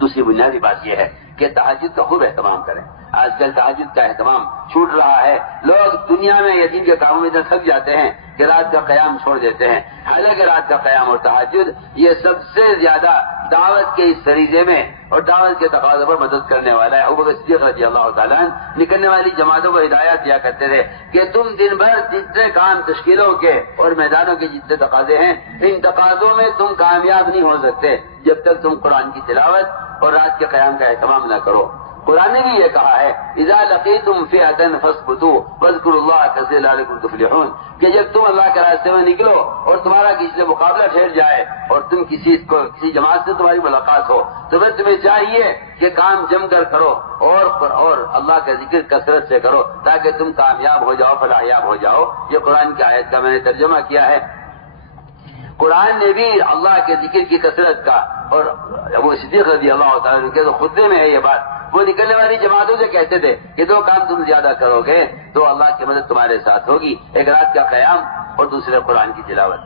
دوسری بنیادی بات یہ ہے کہ تہجد کا خوب اہتمام کریں۔ آج کل تہجد کا اہتمام چھوٹ رہا ہے. لوگ دنیا میں یتیم کے کاموں میں اتنا تھک جاتے ہیں کہ رات کا قیام چھوڑ دیتے ہیں. حالانکہ رات کا قیام اور تہجد یہ سب سے زیادہ دعوت کے اس فریضے میں اور دعوت کے تقاضے پر مدد کرنے والا ہے. ابوبکر صدیق رضی اللہ تعالیٰ عنہ نکلنے والی جماعتوں کو ہدایت دیا کرتے تھے کہ تم دن بھر جتنے کام تشکیلوں کے اور میدانوں کے جتنے تقاضے ہیں ان تقاضوں میں تم کامیاب نہیں ہو سکتے جب تک تم قرآن کی تلاوت اور رات کے قیام کا اہتمام نہ کرو. قرآن نے بھی یہ کہا ہے اذا لقیتم فئۃ فاثبتوا واذکروا اللہ کثیرا لعلکم تفلحون کہ جب تم اللہ کے راستے میں نکلو اور تمہارا کسی سے مقابلہ ٹھہر جائے اور تم کسی جماعت سے تمہاری ملاقات ہو تو پھر تمہیں چاہیے کہ کام جم کر کرو اور اللہ کا ذکر کثرت سے کرو تاکہ تم کامیاب ہو جاؤ فلاحیاب ہو جاؤ. یہ قرآن کی آیت کا میں نے ترجمہ کیا ہے. قرآن نے بھی اللہ کے ذکر کی کثرت کا اور ابو صدیق رضی اللہ تعالیٰ کے خطبے میں ہے یہ بات. وہ نکلنے والی جماعتوں سے کہتے تھے کہ دو کام تم زیادہ کرو گے تو اللہ کی مدد تمہارے ساتھ ہوگی, ایک رات کا قیام اور دوسرے قرآن کی تلاوت.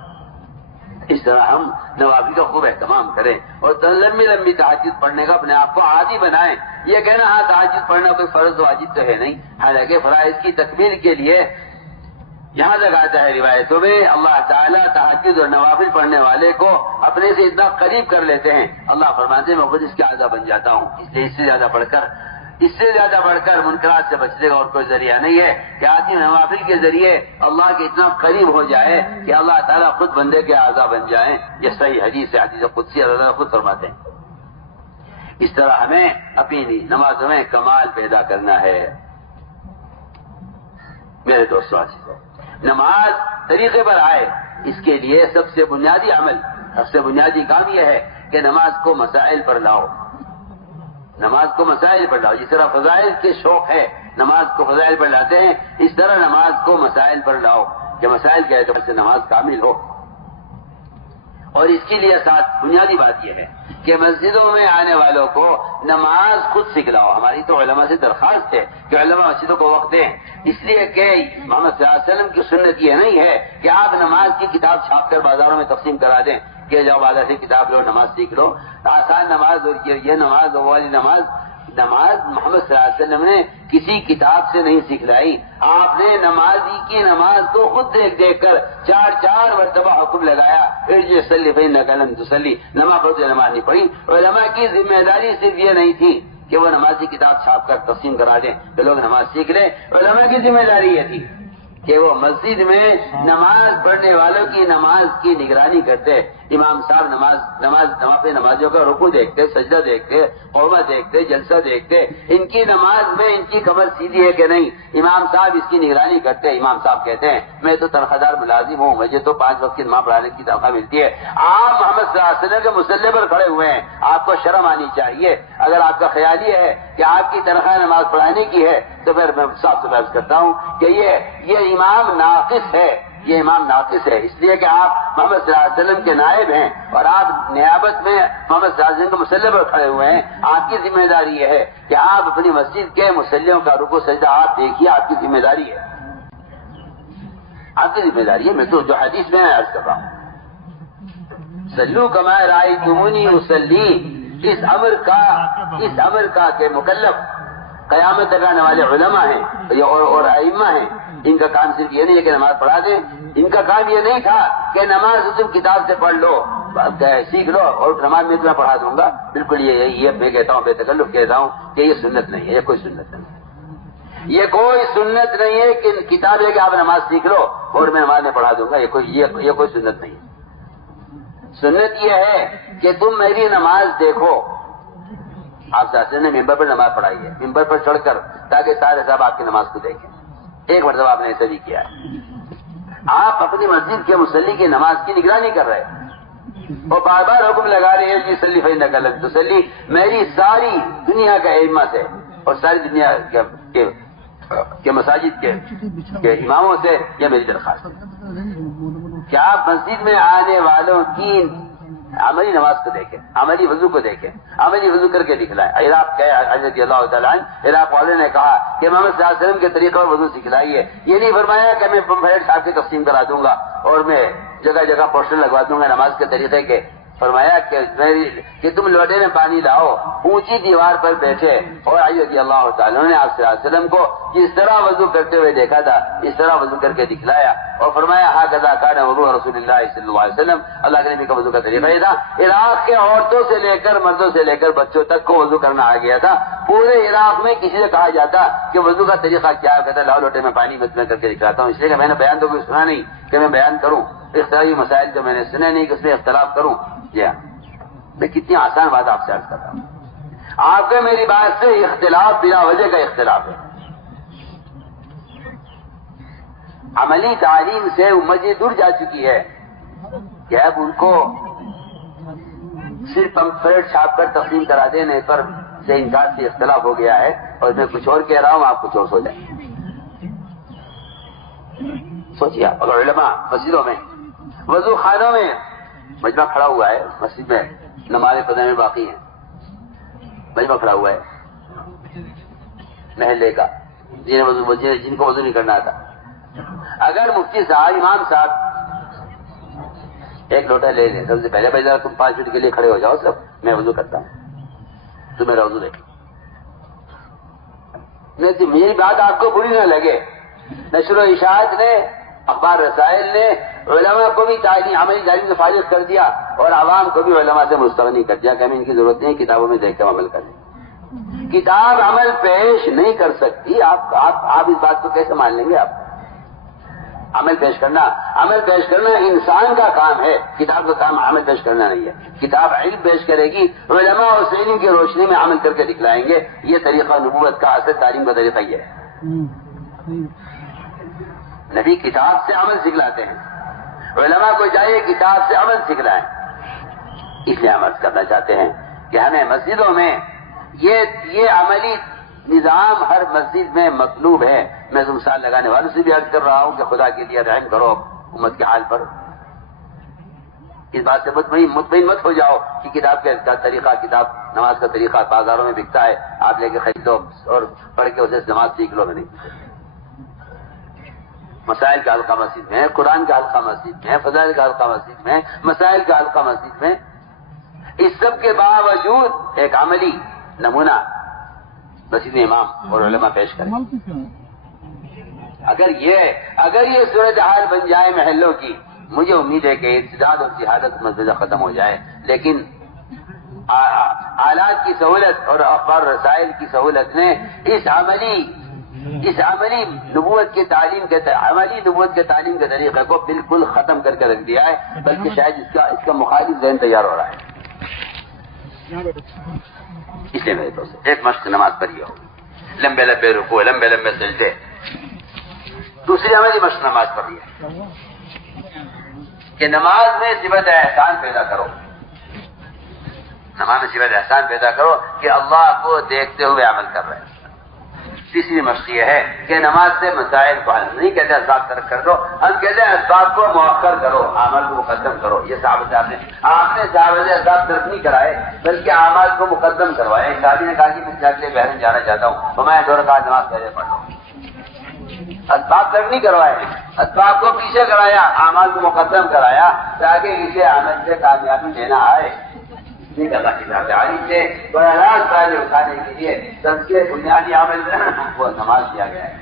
اس طرح ہم نوافل کا خوب اہتمام کریں اور لمبی لمبی تہجد پڑھنے کا اپنے آپ کو عادی بنائیں. یہ کہنا ہاں تہجد پڑھنا کوئی فرض واجب تو ہے نہیں, حالانکہ فرائض کی تکمیل کے لیے یہاں تک آتا ہے روایتوں میں اللہ تعالیٰ تہجد اور نوافل پڑھنے والے کو اپنے سے اتنا قریب کر لیتے ہیں. اللہ فرماتے ہیں میں خود اس کے اعضا بن جاتا ہوں. اس لیے اس سے زیادہ بڑھ کر منکرات سے بچنے کا اور کوئی ذریعہ نہیں ہے کہ آدمی نوافل کے ذریعے اللہ کے اتنا قریب ہو جائے کہ اللہ تعالیٰ خود بندے کے اعضا بن جائیں. یہ صحیح حدیث ہے, حدیث قدسی اللہ خود فرماتے ہیں. اس طرح ہمیں اپنی نمازوں میں کمال پیدا کرنا ہے. میرے دوستوں, نماز طریقے پر آئے اس کے لیے سب سے بنیادی عمل, سب سے بنیادی کام یہ ہے کہ نماز کو مسائل پر لاؤ. نماز کو مسائل پر لاؤ. جس طرح فضائل کے شوق ہے نماز کو فضائل پر لاتے ہیں, اس طرح نماز کو مسائل پر لاؤ کہ مسائل کے اعتبار سے نماز کامل ہو. اور اس کے لیے ساتھ بنیادی بات یہ ہے کہ مسجدوں میں آنے والوں کو نماز خود سکھلاؤ. ہماری تو علماء سے درخواست ہے کہ علماء مسجدوں کو وقت دیں, اس لیے کہ محمد صلی اللہ علیہ وسلم کی سنت یہ نہیں ہے کہ آپ نماز کی کتاب چھاپ کر بازاروں میں تقسیم کرا دیں کہ جاؤ بازار سے کتاب لو نماز سیکھ لو. آسان نماز اور یہ نماز اور والی نماز محمد صلی اللہ علیہ وسلم نے کسی کتاب سے نہیں سکھلائی. آپ نے نمازی کی نماز کو خود دیکھ کر چار مرتبہ حکم لگایا نماز نہیں پڑھی. علماء کی ذمہ داری صرف یہ نہیں تھی کہ وہ نمازی کتاب چھاپ کر تقسیم کرا دیں کہ لوگ نماز سیکھ لیں. علماء کی ذمہ داری یہ تھی کہ وہ مسجد میں نماز پڑھنے والوں کی نماز کی نگرانی کرتے. امام صاحب نمازیوں کا رکوع دیکھتے, سجدہ دیکھتے, قومہ دیکھتے, جلسہ دیکھتے, ان کی نماز میں ان کی کمر سیدھی ہے کہ نہیں, امام صاحب اس کی نگرانی کرتے. امام صاحب کہتے ہیں میں تو تنخواہ دار ملازم ہوں, مجھے تو 5 وقت کی نماز پڑھانے کی تنخواہ ملتی ہے. آپ محمد صلی اللہ علیہ وسلم کے مصلی پر کھڑے ہوئے ہیں, آپ کو شرم آنی چاہیے. اگر آپ کا خیال یہ ہے کہ آپ کی تنخواہ نماز پڑھانے کی ہے تو پھر میں صاف سے عرض کرتا ہوں کہ یہ امام ناقص ہے. یہ امام ناقص ہے اس لیے کہ آپ محمد صلی اللہ علیہ وسلم کے نائب ہیں اور آپ نیابت میں محمد صلی اللہ علیہ وسلم کے مصلی پر کھڑے ہوئے ہیں. آپ کی ذمہ داری یہ ہے کہ آپ اپنی مسجد کے مصلیوں کا رکوع سجدہ آپ دیکھیے. آپ کی ذمہ داری ہے, آپ کی ذمہ داری ہے. میں تو جو حدیث میں عرض کر رہا ہوں صلو کما رأیتمونی اصلی, اس امر کا کہ مکلف قیامت تک آنے والے علماء ہیں اور ائمہ ہیں. ان کا کام صرف یہ نہیں ہے کہ نماز پڑھا دیں, ان کا کام یہ نہیں تھا کہ نماز تم کتاب سے پڑھ لو سیکھ لو اور نماز میں تمہیں پڑھا دوں گا. بالکل یہ میں کہتا ہوں, بے تکلف کہتا ہوں کہ یہ سنت نہیں ہے. یہ کوئی سنت نہیں ہے, یہ کوئی سنت نہیں ہے کہ کتاب ہے کہ آپ نماز سیکھ لو اور میں نماز میں پڑھا دوں گا. یہ کوئی سنت نہیں ہے. سنت یہ ہے کہ تم میری نماز دیکھو. آپ شاستر نے ممبر پر نماز پڑھائی ہے, ممبر پر چڑھ کر تاکہ سارے صاحب آپ کی نماز کو دیکھیں. ایک مرتبہ آپ نے ایسا بھی کیا ہے. آپ اپنی مسجد کے مصلی کی نماز کی نگرانی کر رہے ہیں اور بار بار حکم لگا رہے ہیں جی صلی فإنک لم تصلی. میری ساری دنیا کا ائمہ سے اور ساری دنیا کے مساجد کے اماموں سے یہ میری درخواست ہے کہ آپ مسجد میں آنے والوں کی عملی نماز کو دیکھیں, عملی وضو کو دیکھیں, عملی وضو کر کے دکھلائیں. عراق کے رضی اللہ تعالیٰ عنہ عراق والے نے کہا کہ محمد صلی اللہ علیہ وسلم کے طریقے اور وضو سکھلائیے. یہ نہیں فرمایا کہ میں پمپلیٹ صاحب کی تقسیم کرا دوں گا اور میں جگہ جگہ پوسٹر لگوا دوں گا نماز کے طریقے کے. فرمایا کہ تم لوٹے میں پانی لاؤ، اونچی دیوار پر بیٹھے، اور علی رضی اللہ تعالیٰ نے آپ صلی اللہ علیہ وسلم کو جس طرح وضو کرتے ہوئے دیکھا تھا اس طرح وضو کر کے دکھلایا، اور فرمایا ھذا کان وضوء رسول اللہ صلی اللہ علیہ وسلم، اللہ کے نبی کا وضو کا طریقہ یہ تھا۔ عراق کے عورتوں سے لے کر مردوں سے لے کر بچوں تک کو وضو کرنا آ گیا تھا۔ پورے عراق میں کسی سے کہا جاتا کہ وضو کا طریقہ کیا ہے، کہتا لاؤ لوٹے میں پانی میں کر کے دکھلاتا ہوں، اس لیے کہ میں نے بیان تو کوئی سنا نہیں کہ میں بیان کروں، اختلافی مسائل جو میں نے سنے نہیں کہ اس میں اختلاف کروں۔ میں کتنی آسان بات آپ سے عرض کر رہا ہوں، آپ کا میری بات سے اختلاف بلا وجہ کا اختلاف ہے۔ عملی تعلیم سے امت یہ دور جا چکی ہے کہ اب ان کو صرف پمفلیٹ چھاپ کر تقسیم کرا دینے پر سے انکار سے اختلاف ہو گیا ہے، اور میں کچھ اور کہہ رہا ہوں، آپ کچھ اور سوچیں۔ سوچیے آپ، اگر علماء مسجدوں میں، وضو خانوں میں مجمع کھڑا ہوا ہے، مسجد میں نماز پڑھنے میں باقی ہیں، مجمع کھڑا ہوا ہے محلے کا، جن کو وضو نہیں کرنا تھا، اگر مفتی صاحب امام صاحب ایک لوٹا لے لیں، سب سے پہلے بھائی ذرا تم 5 منٹ کے لیے کھڑے ہو جاؤ، سب میں وضو کرتا ہوں، تو میرا وضو دیکھ، میری بات آپ کو بری نہ لگے، نشر و اشاعت نے، اخبار رسائل نے علماء کو بھی عملی تعلیم سے فارغ کر دیا، اور عوام کو بھی علماء سے مستغنی کر دیا کہ ہمیں ان کی ضرورت نہیں، کتابوں میں دیکھ کر عمل کریں۔ کتاب عمل پیش نہیں کر سکتی، آپ اس بات کو کیسے مان لیں گے؟ آپ عمل پیش کرنا انسان کا کام ہے، کتاب کا کام عمل پیش کرنا نہیں ہے۔ کتاب علم پیش کرے گی، علماء اور علم کی روشنی میں عمل کر کے دکھلائیں گے، یہ طریقہ نبوت کا اصل تعلیم کا طریقہ یہ ہے۔ نبی کتاب سے عمل سکھلاتے ہیں، علماء کو چاہیے کتاب سے عمل سکھلائیں۔ اس لیے ہم عرض کرنا چاہتے ہیں کہ ہمیں مسجدوں میں یہ عملی نظام ہر مسجد میں مطلوب ہے۔ میں مثال لگانے والوں سے بھی عرض کر رہا ہوں کہ خدا کے لیے رحم کرو امت کے حال پر، اس بات سے مطمئن مت ہو جاؤ کہ کتاب کا طریقہ، کتاب نماز کا طریقہ بازاروں میں بکتا ہے، آپ لے کے خرید لو اور پڑھ کے اسے نماز سیکھ لو۔ نہیں، مسائل کا حلقہ مسجد میں، قرآن کا حلقہ مسجد میں، فضائل کا حلقہ مسجد میں، مسائل کا حلقہ مسجد میں، اس سب کے باوجود ایک عملی نمونہ مسجد میں امام اور علماء پیش کریں۔ اگر یہ صورتحال بن جائے محلوں کی، مجھے امید ہے کہ ارتداد اور جہادت مسجد ختم ہو جائے، لیکن آلات کی سہولت اور اخبار رسائل کی سہولت نے اس عملی نبوت کے تعلیم کے طریقے کو بالکل ختم کر کے رکھ دیا ہے، بلکہ شاید اس کا مخالف ذہن تیار ہو رہا ہے۔ اس لیے میرے دوست ایک مشق نماز پڑھی ہو، لمبے لمبے رکوع، لمبے لمبے سجدے۔ دوسری عملی مشق نماز پڑھی ہے کہ نماز میں صفت احسان پیدا کرو، نماز میں صفت احسان پیدا کرو کہ اللہ کو دیکھتے ہوئے عمل کر رہے ہیں۔ تیسری مشق یہ ہے کہ نماز سے مسائل کو حل نہیں کہتے اسباب ترک کر دو، ہم کہتے ہیں اسباب کو مؤخر کرو، عمل کو مقدم کرو۔ یہ صحابہ آپ نے صحابہ اسباب ترک نہیں کرائے بلکہ اعمال کو مقدم کروائے۔ ایک صحابی نے کہا کہ میں چاچے بہرن جانا چاہتا ہوں تو میں 2 رکعت نماز پہلے پڑھ لوں۔ اسباب ترک نہیں کروائے، اسباب کو پیچھے کرایا، اعمال کو مقدم کرایا تاکہ اسے عمل سے کامیابی لینا آئے۔ اللہ کی ذات عالی سے بڑا فائدے اٹھانے کے لیے سب سے بنیادی عمل وہ نماز دیا گیا ہے۔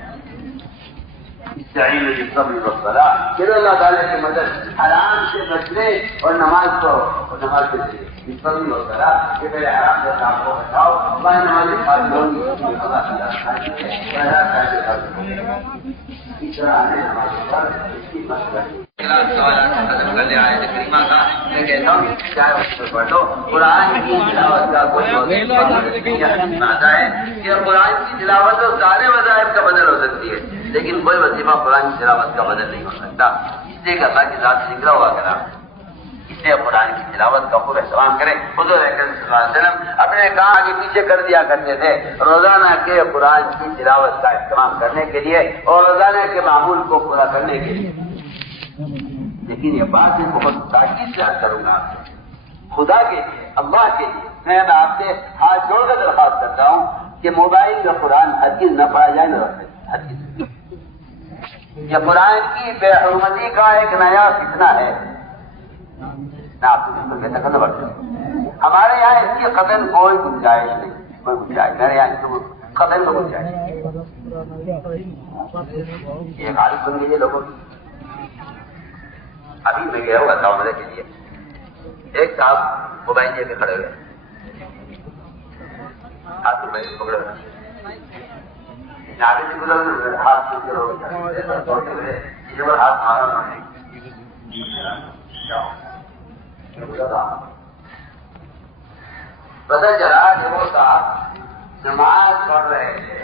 استعینوا بالصبر والصلاۃ، کہ اللہ تعالیٰ کی مدد حرام سے بچنے اور نماز کے ذریعے بالصبر والصلاۃ، کہ پہلے حرام سے کام کو بچاؤ، بعد نماز کے بعد ہوگی اللہ تعالیٰ اس طرح ہمیں نماز پر اس کی مشق ختم کر لیا ہے کریمہ کا۔ میں کہتا ہوں چاہے اس میں پڑھ لو، قرآن کی تلاوت کا کوئی فائدہ ہے کہ قرآن کی تلاوت تو سارے مذاہب کا بدل ہو سکتی ہے، لیکن کوئی وظیفہ قرآن کی تلاوت کا بدل نہیں ہو سکتا، اس لیے کہ اللہ کی ذات سے نکلا ہوا کرام، اس لیے قرآن کی تلاوت کا خوب اہتمام کریں۔ حضور اکرم صلی اللہ علیہ وسلم اپنے کام آگے پیچھے کر دیا کرتے تھے روزانہ کے قرآن کی تلاوت کا اہتمام کرنے کے لیے اور روزانہ کے معمول کو پورا کرنے کے لیے۔ لیکن یہ بات میں بہت تاکید سے عرض کروں گا آپ سے، خدا کے لیے، اللہ کے لیے میں آپ سے ہاتھ جوڑ کر درخواست کرتا ہوں کہ موبائل کا قرآن ہرگز نہ پڑھا جائے، نہ رکھا جائے، ہرگز۔ یہ قرآن کی بے حرمتی کا ایک نیا فتنہ ہے، آپ کو میں کرنا پڑتا ہے. ہمارے یہاں اس کی قدر کوئی گنجائش نہیں, کوئی گنجائش میرے یہاں تو قدر میں گنجائش. یہ عادت بن گئی ہے لوگوں کی. ابھی میں گیا ہوں بتاؤ میرے کے لیے, ایک صاحب موبائل لے کے کھڑے ہوئے, ہاتھ میں پکڑے ہوئے, آگے سے گزر ہاتھ ہاتھ مارا پتہ چلا کہ وہ صاحب نماز پڑھ رہے تھے,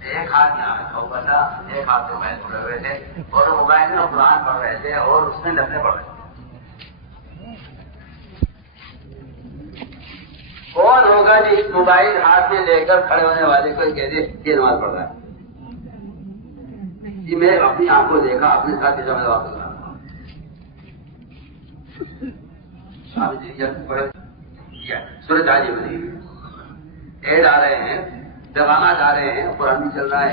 ایک ہاتھ یہاں اوپر تھا, ایک ہاتھ سے موبائل پکڑے ہوئے تھے, اور موبائل میں قرآن پڑھ رہے تھے اور اس میں نفلیں پڑھ رہے تھے. کون ہوگا جو اس موبائل ہاتھ میں لے کر کھڑے ہونے والے کو کہہ دے یہ نماز پڑھ رہا ہے؟ جی میں اپنی آنکھوں دیکھا, اپنے ساتھ سورج آج بنی ایڈ آ رہے ہیں, پیغامات آ رہے ہیں, قرآن بھی چل رہا ہے,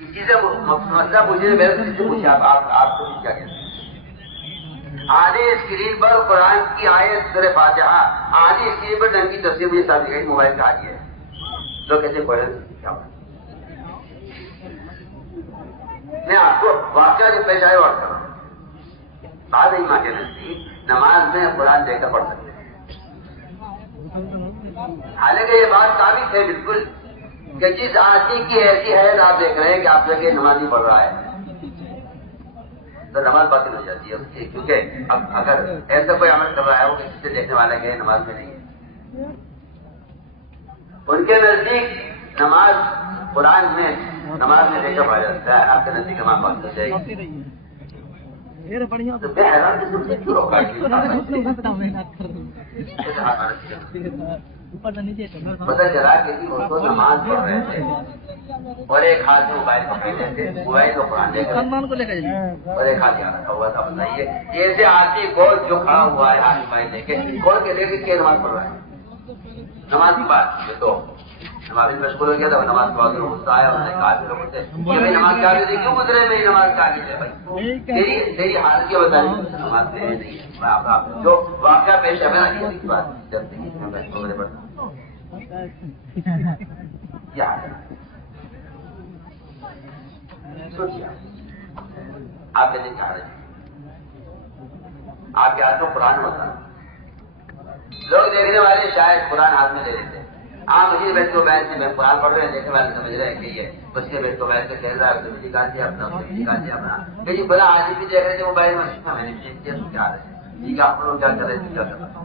کسی سے مسئلہ پوچھے آپ کو کیا کہتے ہیں؟ آدھی اسکرین پر قرآن کی آیت سورہ فاتحہ, آدھی اسکرین پر ڈنگ کی تصویر مجھے ساتھ دکھائی, موبائل کا آگے ہے, لوگ کیسے پڑھ کیا میں آپ کو واقعہ جو پیش آئے اور کروں. بات نہیں ماں کے نزدیک نماز میں قرآن دے کر پڑھ سکتے ہیں, حالانکہ یہ بات ثابت ہے بالکل کہ جس آدمی کی ایسی حیثیت آپ دیکھ رہے ہیں کہ آپ جگہ نماز نہیں پڑھ رہا ہے تو نماز باطل ہو جاتی ہے اس کی, کیونکہ اب اگر ایسا کوئی عمل کر رہا ہے وہ کسی سے دیکھنے والا کہ نماز میں نہیں ہے. ان کے نزدیک نماز قرآن میں نماز میں دیکھا پایا جاتا ہے, آپ کے نزدیک نماز باطل ہو جائے گی. تو میں حیران کیوں روکا پتہ چلا کہ وہ نماز پڑھ رہے تھے اور ایک ہاتھ میں موبائل پکڑے ہوئے تھے, موبائل کو قرآن لے کر اور ایک ہاتھ یہاں رکھا ہوا تھا. بتائیے ایسے آدمی کو جو کھڑا ہوا ہے ہاتھ موبائل لے کے کھول کے لے کے کیا نماز پڑھ رہا ہے؟ نماز کی بات یہ تو نماز میں مشغول ہو گیا تھا, نماز کے بعد غصہ آیا, انہوں نے کہا کہ لوگوں سے نماز کا آگے کیوں گزرے, میری نماز کا آگے ہے بھائی, تیری حالت کیا بتائی نماز میں نہیں ہے. جو واقعہ پیش ہے نا یہ بات چلتے ہیں پڑھتا کیا سوچیے آپ کے دن کہا رہے آپ کے ہاتھ میں قرآن ہوتا, لوگ دیکھنے والے شاید قرآن ہاتھ میں لے لیتے. آپ مجھے بیٹھ کو بیٹھ سے میں قرآن پڑھ رہے ہیں, دیکھنے والے سمجھ رہے ہیں کہ یہ بس کے بیٹھ کو بیٹھ کے کہہ رہا ہے بجلی کاٹ دیا اپنا, بجلی کاٹ دیا اپنا, کہ بڑا آدمی بھی دیکھ رہے تھے موبائل میں, میں نے کیا رہے ہیں ٹھیک ہے, آپ لوگ کیا کر رہے تھے, کیا کر رہا ہوں.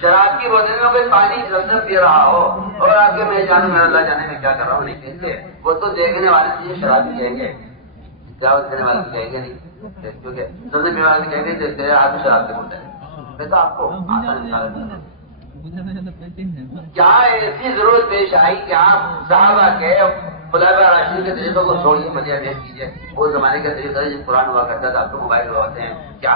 شراب کی بوتل میں کوئی پانی زمزم پی رہا ہو اور آپ کے میں جانوں میں اللہ جانے میں کیا کر رہا ہوں نہیں کہتے, وہ تو دیکھنے والے مجھے شراب بھی کہیں گے, کیا دینے والے کہیں گے نہیں, کیونکہ زمزم پینے والے کہیں گے تیرے ہاتھ میں شراب سے ہوتا ہے. میں تو آپ کو کیا ایسی ضرورت پیش آئی کہ آپ صحابہ کے خلفاء راشدین کے طریقوں کو چھوڑیے, مزید پیش کیجیے. وہ زمانے کا طریقہ ہے جب قرآن ہوا کرتا تھا, آپ کو موبائل ہوا ہوتے ہیں, کیا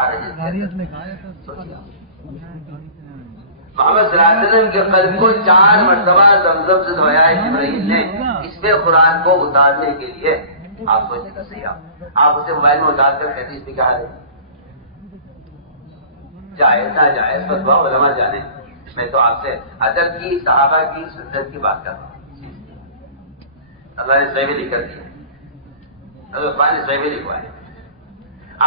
محمد صلی اللہ علیہ وسلم کے قلب کو 4 مرتبہ زمزم سے دھویا ہے جبرائیل نے, اس میں قرآن کو اتارنے کے لیے. آپ سوچیں کہ صحیح آپ اسے موبائل میں اتار کر کہتے اس میں کیا ہے, جائز نہ جائز فتویٰ علماء جانے. میں تو آپ سے ادب کی, صحابہ کی سنت کی بات کر رہا ہوں. اللہ نے صحیح بھی لکھ کر دیا, اللہ نے صحیح بھی لکھوایا.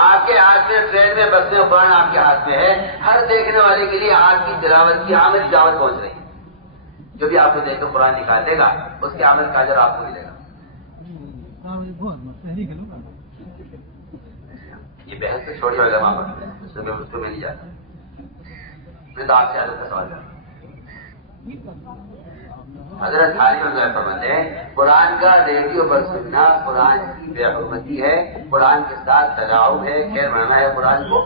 آپ کے ہاتھ میں ٹرین میں بس میں قرآن آپ کے ہاتھ میں ہے, ہر دیکھنے والے کے لیے آپ کی تلاوت کی آمد دعوت پہنچ رہی ہے. جو بھی آپ کو دیکھ کر قرآن نکال دے گا اس کی آمد کا اجر آپ کو ملے گا. یہ بحث تو چھوڑی ہوگا وہاں پر, اس کو میں نہیں جاتا. میں تو آپ سے حضرت کا سوال کرتا ہوں. حضرت حاجی وغیرہ فرماتے ہیں قرآن کا ریڈیو پر سننا قرآن کی بے حرمتی ہے, قرآن کے ساتھ تجاوز ہے, خیر بنانا ہے. قرآن کو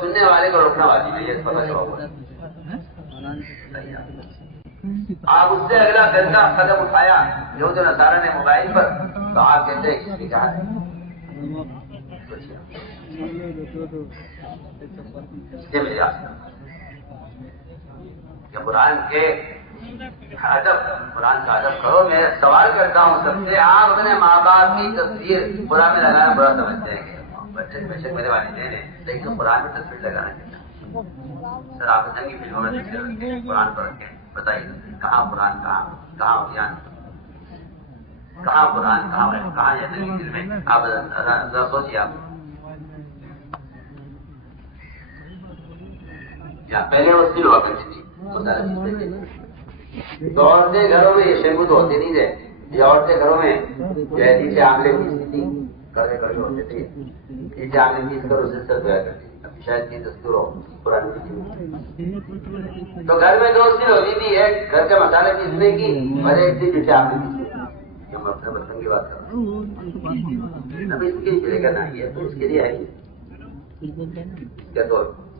سننے والے کو روکنا واجب ہے, یہ پتہ چلا. آپ اس سے اگلا گندا قدم اٹھایا یہود و نصارہ نے موبائل پر, تو آپ کہتے ہیں کس کہا ہے کہ قرآن کے ادب، قرآن کا ادب کرو. میں سوال کرتا ہوں سب سے، آپ اپنے ماں باپ کی تصویر قرآن میں لگانا برا سمجھتے ہیں؟ بچے بے شک میرے والدین ہیں، لیکن قرآن میں تصویر لگانا چاہیے. سر آپ جنگی فلموں میں تصویر رکھیں، قرآن پر رکھیں. بتائیے کہاں قرآن، کہاں ابھیان، کہاں قرآن، کہاں یہ جنگی فلمیں؟ آپ ذرا سوچیے. آپ پہلے وہ سل ہوا کرتی تھی، تو عورتیں گھروں میں یہ شیمبو تو ہوتے نہیں تھے. یہ عورتیں گھروں میں جیسی سے آملے پیستی تھی، کڑے ہوتے تھے، اسے آملے پیس کر اسے سر دھویا کرتی تھی. شاید کی دستور ہو پرانی. تو گھر میں دو سل ہوتی تھی، ایک گھر کے مسالے پیسنے کی اور ایک تھی جسے آملے پیستے. ہم اپنے برتن کی بات کر رہے ہیں. اب اس کے لیے کرنا ہے تو اس کے لیے ہے کیا تو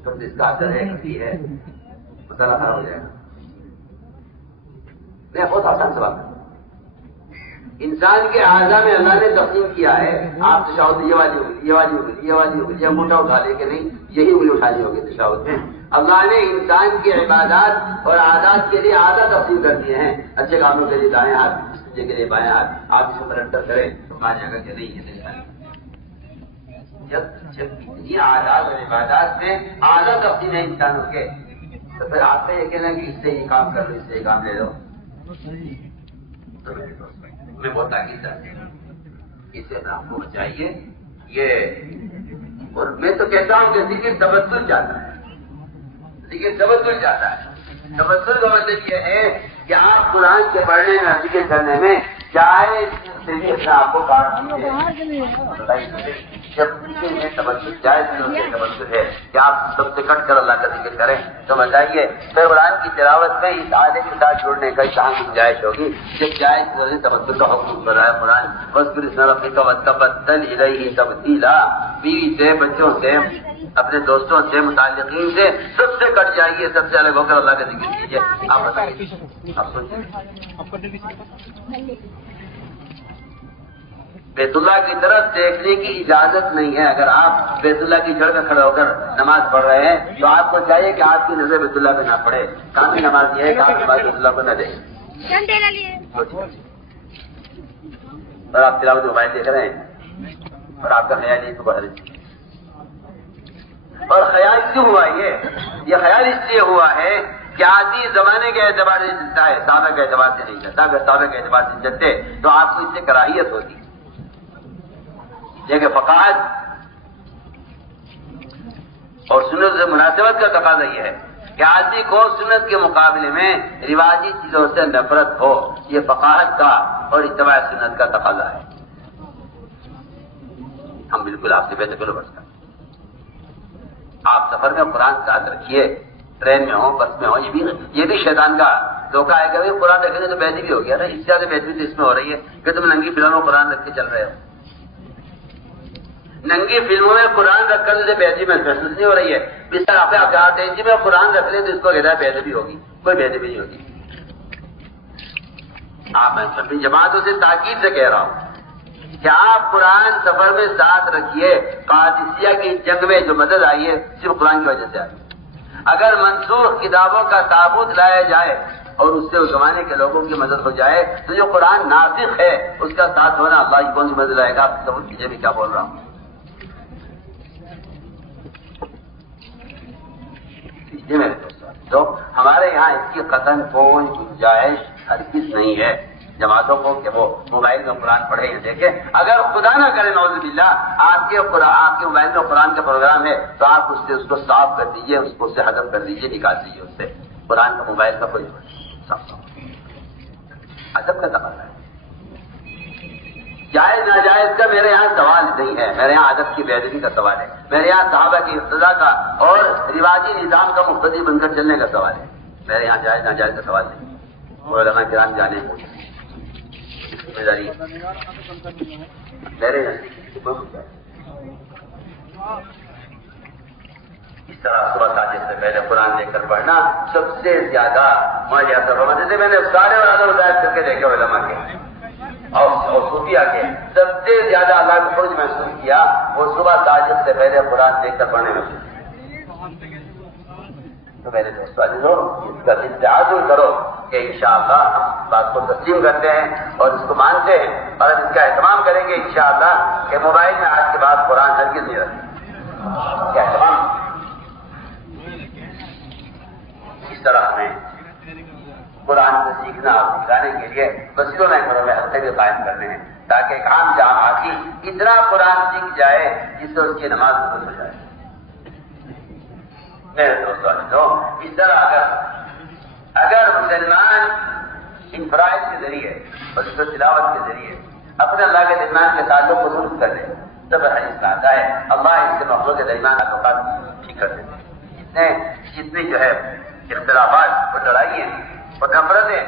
اس کا اثر ہے مسالہ خراب ہو جائے گا. میں بہت آسان سے بات کروں. انسان کے اعضاء میں اللہ نے تقسیم کیا ہے. آپ تشہد یہ والی ہوگی، یہ والی ہوگی، یہ والی ہوگی، یہ انگوٹھا اٹھا لے کے نہیں، یہی انگلی اٹھانی ہوگی تشہد میں. اللہ نے انسان کی عبادات اور عادات کے لیے عادت تقسیم کر دیے ہیں. اچھے کاموں کے لیے دائیں ہاتھ، کے لیے بائیں ہاتھ. آپ اس کو مرتب کریں تو کہا جائے گا کہ نہیں یہ نہیں. جب اتنی عادات اور عبادات میں عادت تقسیم ہے انسانوں کے، تو پھر آپ کا یہ کہنا کہ اس سے یہ کام کر لو، اس سے یہ کام لے لو. میں بہت تاکید کرتا ہوں اس سے آپ کو بچائیے. یہ اور میں تو کہتا ہوں کہ ذکر تبدل جاتا ہے، ذکر تبدل جاتا ہے. تبدل کا مطلب یہ ہے کہ آپ قرآن کے پڑھنے میں، ذکر کرنے میں چاہے آپ کو کاٹ دیجیے. جب ذکر میں تبدل جائز تبدل ہے کہ آپ سب سے کٹ کر اللہ کا ذکر کریں تو بتائیے پھر قرآن کی تلاوت میں اس عادت کے ساتھ جڑنے کا کہاں گنجائش ہوگی؟ جب جائز تبدل کا حکم کر رہا ہے قرآن. وَاذْكُرِ اسْمَ رَبِّكَ وَتَبَتَّلْ إِلَيْهِ تَبْتِيلًا. بیوی سے، بچوں سے، اپنے دوستوں سے، متعلقین سے سب سے کٹ جائیے، سب سے الگ ہو کر اللہ کا ذکر کیجیے. آپ بتائیے، آپ سوچیے. بیت اللہ کی طرف دیکھنے کی اجازت نہیں ہے. اگر آپ بیت اللہ کی جڑ میں کھڑے ہو کر نماز پڑھ رہے ہیں تو آپ کو چاہیے کہ آپ کی نظر بیت اللہ پہ نہ پڑے. کافی نماز یہ ہے کہ آپ نماز بیت اللہ کو نہ دیں. اور آپ تلاوت موبائل دیکھ رہے ہیں اور آپ کا خیال یہ تو بڑھ رہی. اور خیال کیوں ہوا؟ یہ خیال اس لیے ہوا ہے کہ آدمی زمانے کے اعتبار سے چلتا ہے، صحابہ کے اعتبار سے نہیں چلتا. اگر صحابہ کے اعتبار سے چلتے تو آپ کو اس سے کراہیت ہوتی. کہ فقاہت اور سنت سے مناسبت کا تقاضا یہ ہے کہ آدمی کو سنت کے مقابلے میں رواجی چیزوں سے نفرت ہو. یہ فقاہت کا اور اتباع سنت کا تقاضا ہے. ہم بالکل آپ سے بے دخل بچ کر آپ سفر میں قرآن ساتھ رکھیے، ٹرین میں ہو، بس میں ہو. یہ بھی شیطان کا دھوکہ ہے کہ قرآن رکھنے تو بیعتی بھی ہو گیا نا. اس سے زیادہ بیعتی تو اس میں ہو رہی ہے کہ تم ننگی فلموں میں قرآن رکھ کے چل رہے ہو. ننگی فلموں میں قرآن رکھ کر سے بیعتی میں محسوس نہیں ہو رہی ہے. بستر آپ آتے ہیں جی میں قرآن رکھ لیں تو اس کو کہتا ہے بیعتی ہوگی. کوئی بیعتی نہیں ہوگی. آپ میں اپنی جماعتوں سے تاکید سے کہہ رہا ہوں کہ آپ قرآن سفر میں ساتھ رکھیے. قادسیہ کی جنگ میں جو مدد آئی ہے صرف قرآن کی وجہ سے آئی. اگر منسوخ کتابوں کا تابوت لایا جائے اور اس سے اس زمانے کے لوگوں کی مدد ہو جائے تو جو قرآن ناسخ ہے اس کا ساتھ ہونا اللہ کی کون سی مدد آئے گا؟ آپ سمجھ کیجیے میں کیا بول رہا ہوں. میرے دوستوں تو ہمارے یہاں اس کی قطعاً کوئی گنجائش ہرگز نہیں ہے جماعتوں کو کہ وہ موبائل میں قرآن پڑھے یا دیکھیں. اگر خدا نہ کرے نعوذ باللہ آپ کے موبائل میں قرآن کا پروگرام ہے تو آپ اس کو صاف کر دیجیے، اس کو سے ختم کر دیجیے، نکال دیجیے اس سے. قرآن کا موبائل کا کوئی صاف ادب کا تقاضا ہے. جائز ناجائز کا میرے یہاں سوال نہیں ہے. میرے یہاں ادب کی بے ادبی کا سوال ہے. میرے یہاں صحابہ کی اقتداء کا اور رواجی نظام کا مقتدی بن کر چلنے کا سوال ہے. میرے یہاں جائز ناجائز کا سوال نہیں. علماء کرام جانے ذمہ داری میرے اس طرح صبح ساجد سے پہلے قرآن لے کر پڑھنا سب سے زیادہ مالی اثر ہوگا. جیسے میں نے سارے ہدایت کر کے دیکھے علماء کے اور صوفیہ کے سب سے زیادہ اللہ کو خود محسوس کیا وہ صبح ساجد سے پہلے قرآن لے کر پڑھنے میں. تو میرے دوستوں اس کا استعمال کرو کہ انشاءاللہ ہم بات کو تسلیم کرتے ہیں اور اس کو مانتے ہیں اور اس کا اہتمام کریں گے انشاءاللہ کہ موبائل میں آج کے بعد قرآن ہرگز نہیں رکھیں کیا اہتمام اس طرح ہمیں قرآن کو سیکھنا اور سکھانے کے لیے مسجدوں میں گھروں میں ہفتے بھی قائم کرنے ہیں تاکہ ایک عام جماعتی اتنا قرآن سیکھ جائے جس سے اس کی نماز درست ہو جائے. میرے دوستوں اس طرح اگر مسلمان ان فرائض کے ذریعے اور اس تلاوت کے ذریعے اپنے اللہ کے درمیان کے تعلق کو درست کر دے تب حدیث میں آتا ہے اللہ اس کے مخلوق کے درمیان تعلقات ٹھیک کر دیتے ہیں. جتنی جو ہے اختلافات اور لڑائیاں اور نفرتیں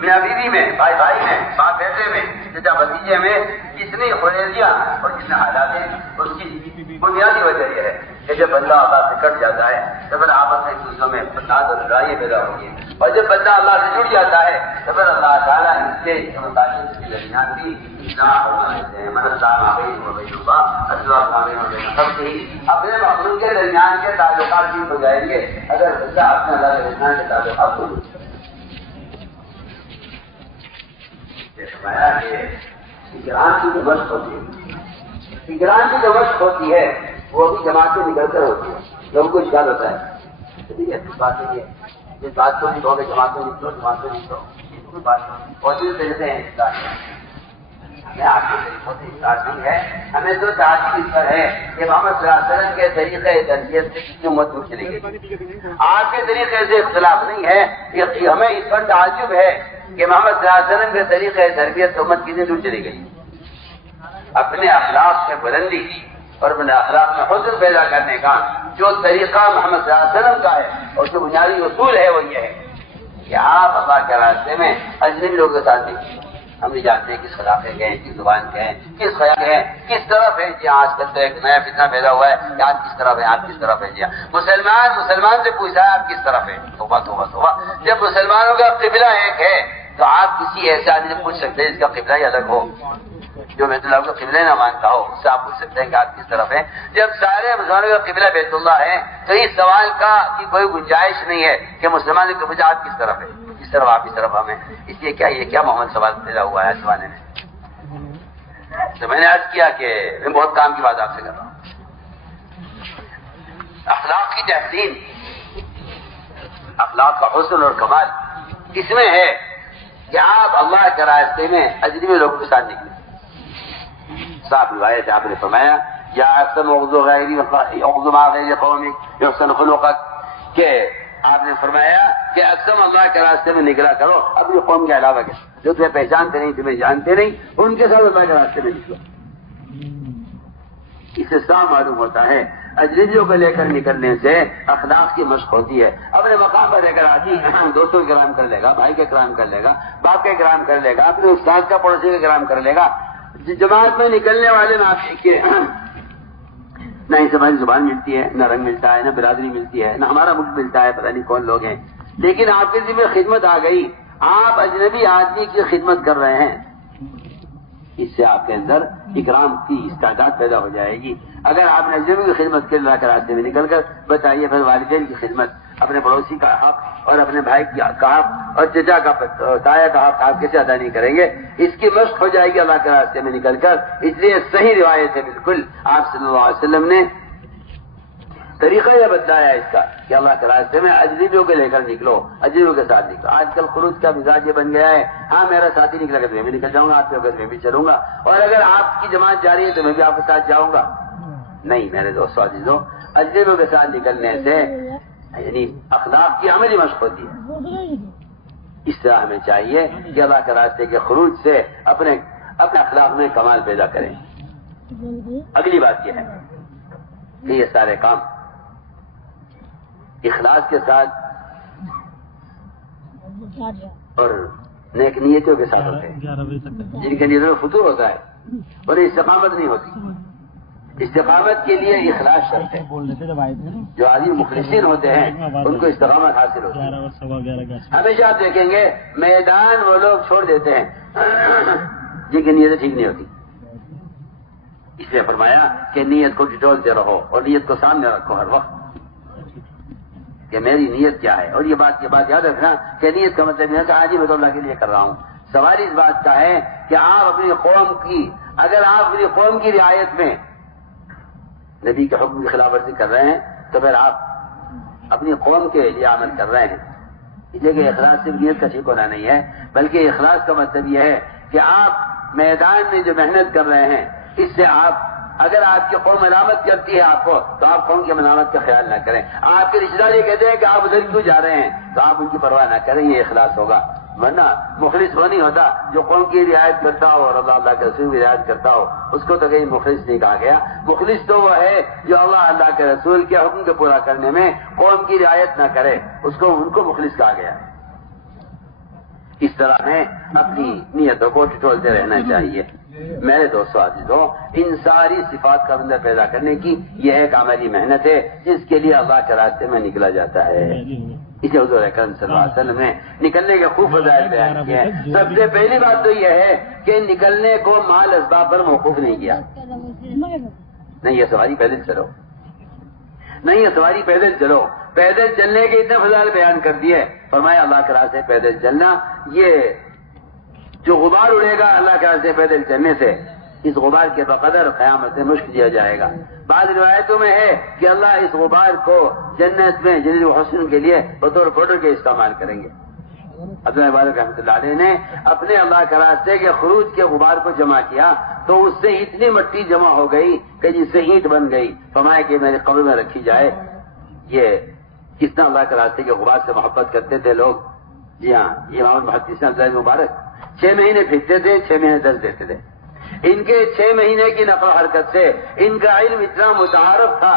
میاں بیوی میں بھائی بھائی میں باپ بیٹے میں چچا بھتیجے میں جتنی خریدیاں اور جتنے حالات ہیں اس کی بنیادی وجہ یہ ہے کہ جب بندہ اللہ سے کٹ جاتا ہے تو پھر آپس میں ایک دوسروں میں فساد اور لڑائیاں پیدا ہوتی ہیں اور جب بندہ اللہ سے جڑ جاتا ہے تو پھر اللہ تعالیٰ اس کے متعلق کے درمیان بھی اصلاح فرما دیتے ہیں. اپنے مخلوق کے درمیان کے تعلقات ٹھیک ہو جائیں گے اگر بندہ اپنے اللہ کے درمیان کے تعلقات کو اقران کی جو مشق ہوتی ہے اقران کی جو مشق ہوتی ہے وہ بھی جماعت سے نکل کر ہوتی ہے. لوگوں کو اشکال ہوتا ہے جس بات کو نہیں کہو گے جماعت میں نکلو جماعت میں نکلو بات کوشش دیتے ہیں ہمیں آپ کے طریقوں سے اشکال نہیں ہے. ہمیں تو تعجب اس پر ہے کہ محمد صلی اللہ علیہ وسلم کے طریقے تربیت سے کسی امت دور چلی گئی. آپ کے طریقے سے اختلاف نہیں ہے ہمیں اس پر تعجب ہے کہ محمد صلی اللہ علیہ وسلم کے طریقے تربیت سے امت کتنی دور چلی گئی. اپنے اخلاق میں بلندی اور اپنے اخلاق میں حسن پیدا کرنے کا جو طریقہ محمد صلی اللہ علیہ وسلم کا ہے اور جو بنیادی اصول ہے وہ یہ ہے کہ آپ اللہ کے راستے میں اجنبی لوگوں کے ساتھ دیکھیے. ہم نہیں جانتے کس خلاقے کے ہیں کس زبان کے ہیں کس خیال کے ہیں کس طرف ہے. جی آج کل تو ایک نیا فتنہ پیدا ہوا ہے کہ آپ کس طرف ہیں آپ کس طرف ہیں. جی مسلمان سے پوچھا ہے آپ کس طرف ہیں. توبہ توبہ توبہ. جب مسلمانوں کا قبلہ ایک ہے تو آپ کسی ایسے آدمی سے پوچھ سکتے ہیں جس کا قبلہ ہی الگ ہو جو بیت اللہ کا قبلہ نہ مانتا ہو اس سے آپ پوچھ سکتے ہیں کہ آپ کس طرف ہیں. جب سارے مسلمانوں کا قبلہ بیت اللہ ہے تو اس سوال کی کوئی گنجائش نہیں ہے کہ مسلمان کو پوچھا آپ کس طرف ہیں اس طرف آپ اس طرف ہمیں. اس لیے کیا یہ کیا محمد سوال پیدا ہوا ہے اس زمانے میں. تو میں نے عرض کیا کہ میں بہت کام کی بات آپ سے کر رہا ہوں. اخلاق کی تحسین اخلاق کا حسن اور کمال اس میں ہے کہ آپ اللہ کے راستے میں اجنبی لوگوں کے ساتھ نکلیں. صاحب روایت آپ نے فرمایا یا احسن اغضو غیری اغضو مع غیر قومی یحسن خلقک کہ آپ نے فرمایا کہ اقسم اللہ کے راستے میں نکلا کرو اپنی قوم کے علاوہ کے جو تمہیں پہچانتے نہیں تمہیں جانتے نہیں ان کے ساتھ اللہ کے راستے میں نکلو. اس سے صاف معلوم ہوتا ہے اجنبیوں کو لے کر نکلنے سے اخلاق کی مشق ہوتی ہے. اپنے مقام پر لے کر آدمی دوستوں کا کرام کر لے گا بھائی کا کرام کر لے گا باپ کا کرام کر لے گا اپنے استاد کا پڑوسی کا کرام کر لے گا. جماعت میں نکلنے والے میں آپ دیکھیے نہ اس ہماری زبان ملتی ہے نہ رنگ ملتا ہے نہ برادری ملتی ہے نہ ہمارا ملک ملتا ہے پتہ نہیں کون لوگ ہیں لیکن آپ کے ذمہ خدمت آ گئی. آپ اجنبی آدمی کی خدمت کر رہے ہیں اس سے آپ کے اندر اکرام کی استعداد پیدا ہو جائے گی. اگر آپ نے اجنبی کی خدمت کے اللہ کے راستے میں نکل کر بتائیے پھر والدین کی خدمت اپنے پڑوسی کا حق اور اپنے بھائی کا حق اور چچا کا تایا کا حق آپ کیسے ادا نہیں کریں گے. اس کی مشق ہو جائے گی اللہ کے راستے میں نکل کر. اس لیے صحیح روایت ہے بالکل آپ صلی اللہ علیہ وسلم نے طریقہ یہ بتلایا اس کا کہ اللہ کے راستے میں اجنبیوں کو لے کر نکلو اجنبیوں کے ساتھ نکلو. آج کل خروج کا مزاج یہ بن گیا ہے ہاں میرا ساتھی نکلا کہ میں بھی نکل جاؤں گا آپ کے وقت میں بھی چلوں گا اور اگر آپ کی جماعت جاری ہے تو میں بھی آپ کے ساتھ جاؤں گا. نہیں میرے دوستو عزیزو اجنبیوں کے ساتھ نکلنے سے یعنی اخلاق کی عملی مشق ہوتی ہے. اس طرح ہمیں چاہیے کہ اللہ کے راستے کے خروج سے اپنے اخلاق میں کمال پیدا کریں. اگلی بات یہ ہے کہ یہ سارے کام اخلاص کے ساتھ اور نیک نیتوں کے ساتھ ہوتے ہیں جن کے نیتوں میں فطور ہوتا ہے اور استقامت نہیں ہوتی. استقامت کے لیے اخلاص شرط ہے. جو آدمی مخلصین ہوتے ہیں ان کو استقامت حاصل ہوتی ہے. ہمیشہ آپ دیکھیں گے میدان وہ لوگ چھوڑ دیتے ہیں جن کی نیتیں ٹھیک نہیں ہوتی. اس لیے فرمایا کہ نیت کو ٹٹولتے رہو اور نیت کو سامنے رکھو ہر وقت. کہ میری نیت کیا ہے. اور یہ بات یاد رکھنا کہ نیت کا مطلب یہ ہے کہ آج ہی میں تو اللہ کے لیے کر رہا ہوں. سوال اس بات کا ہے کہ آپ اپنی قوم کی، اگر آپ اپنی قوم کی رعایت میں نبی کے حکم کی خلاف ورزی کر رہے ہیں تو پھر آپ اپنی قوم کے لیے عمل کر رہے ہیں. اس لیے کہ اخلاص صرف نیت کا ٹھیک ہونا نہیں ہے، بلکہ اخلاص کا مطلب یہ ہے کہ آپ میدان میں جو محنت کر رہے ہیں اس سے آپ، اگر آپ کی قوم ملامت کرتی ہے آپ کو تو آپ قوم کی ملامت کا خیال نہ کریں. آپ کے رشتہ دار یہ کہتے ہیں کہ آپ ادھر کیوں جا رہے ہیں تو آپ ان کی پرواہ نہ کریں. یہ اخلاص ہوگا. ورنہ مخلص وہ نہیں ہوتا جو قوم کی رعایت کرتا ہو اور اللہ کے رسول کی رعایت کرتا ہو، اس کو تو کہیں مخلص نہیں کہا گیا. مخلص تو وہ ہے جو اللہ کے رسول کے حکم کو پورا کرنے میں قوم کی رعایت نہ کرے، ان کو مخلص کہا گیا. اس طرح میں اپنی نیتوں کو ٹٹولتے رہنا چاہیے. میرے دوستو عزیزو، ان ساری صفات کا بندہ پیدا کرنے کی یہ ایک عملی محنت ہے جس کے لیے اللہ کے راستے میں نکلا جاتا ہے. اسے حضور اکرم صلی اللہ علیہ وسلم نے نکلنے کے خوب فضائل بیان کیے ہیں. سب سے پہلی بات تو یہ ہے کہ نکلنے کو مال اسباب پر موقوف نہیں کیا. نہیں یہ سواری پیدل چلو، نہیں یہ سواری پیدل چلو. پیدل چلنے کے اتنے فضائل بیان کر دیے. فرمایا اللہ کے راستے پیدل چلنا، یہ جو غبار اڑے گا اللہ کے راستے پیدل چلنے سے، اس غبار کے بقدر قیامت سے مشک دیا جائے گا. بعض روایتوں میں ہے کہ اللہ اس غبار کو جنت میں جلیل و حسن کے لیے بطور فوٹو کے استعمال کریں گے. عبداللہ مبارک رحمۃ اللہ علیہ نے اپنے اللہ کے راستے کے خروج کے غبار کو جمع کیا تو اس سے اتنی مٹی جمع ہو گئی کہ جس سے اینٹ بن گئی. فرمایا کہ میرے قبر میں رکھی جائے. یہ کتنا اللہ کے راستے کے غبار سے محبت کرتے تھے لوگ. جی ہاں، یہ امام محدثین عبداللہ مبارک 6 مہینے پھرتے تھے، 6 مہینے درس دیتے تھے. ان کے 6 مہینے کی نقل و حرکت سے ان کا علم اتنا متعارف تھا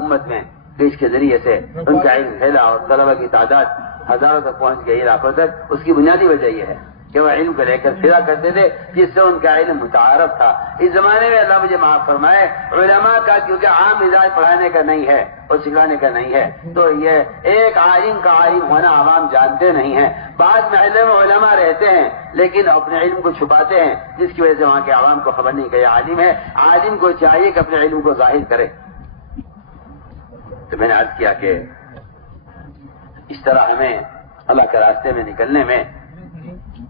امت میں کہ اس کے ذریعے سے ان کا علم پھیلا اور طلبہ کی تعداد ہزاروں تک پہنچ گئی، لاکھوں تک. اس کی بنیادی وجہ یہ ہے کہ وہ علم کو لے کر پھرا کرتے تھے جس سے ان کا علم متعارف تھا. اس زمانے میں اللہ مجھے معاف فرمائے، علماء کا کیونکہ عام مزاج پڑھانے کا نہیں ہے اور سکھانے کا نہیں ہے تو یہ ایک عالم کا عالم ہونا عوام جانتے نہیں ہیں. بعض محلے میں علماء رہتے ہیں لیکن اپنے علم کو چھپاتے ہیں جس کی وجہ سے وہاں کے عوام کو خبر نہیں کہ یہ عالم ہے. عالم کو چاہیے کہ اپنے علم کو ظاہر کرے. تو میں نے عرض کیا کہ اس طرح ہمیں اللہ کے راستے میں نکلنے میں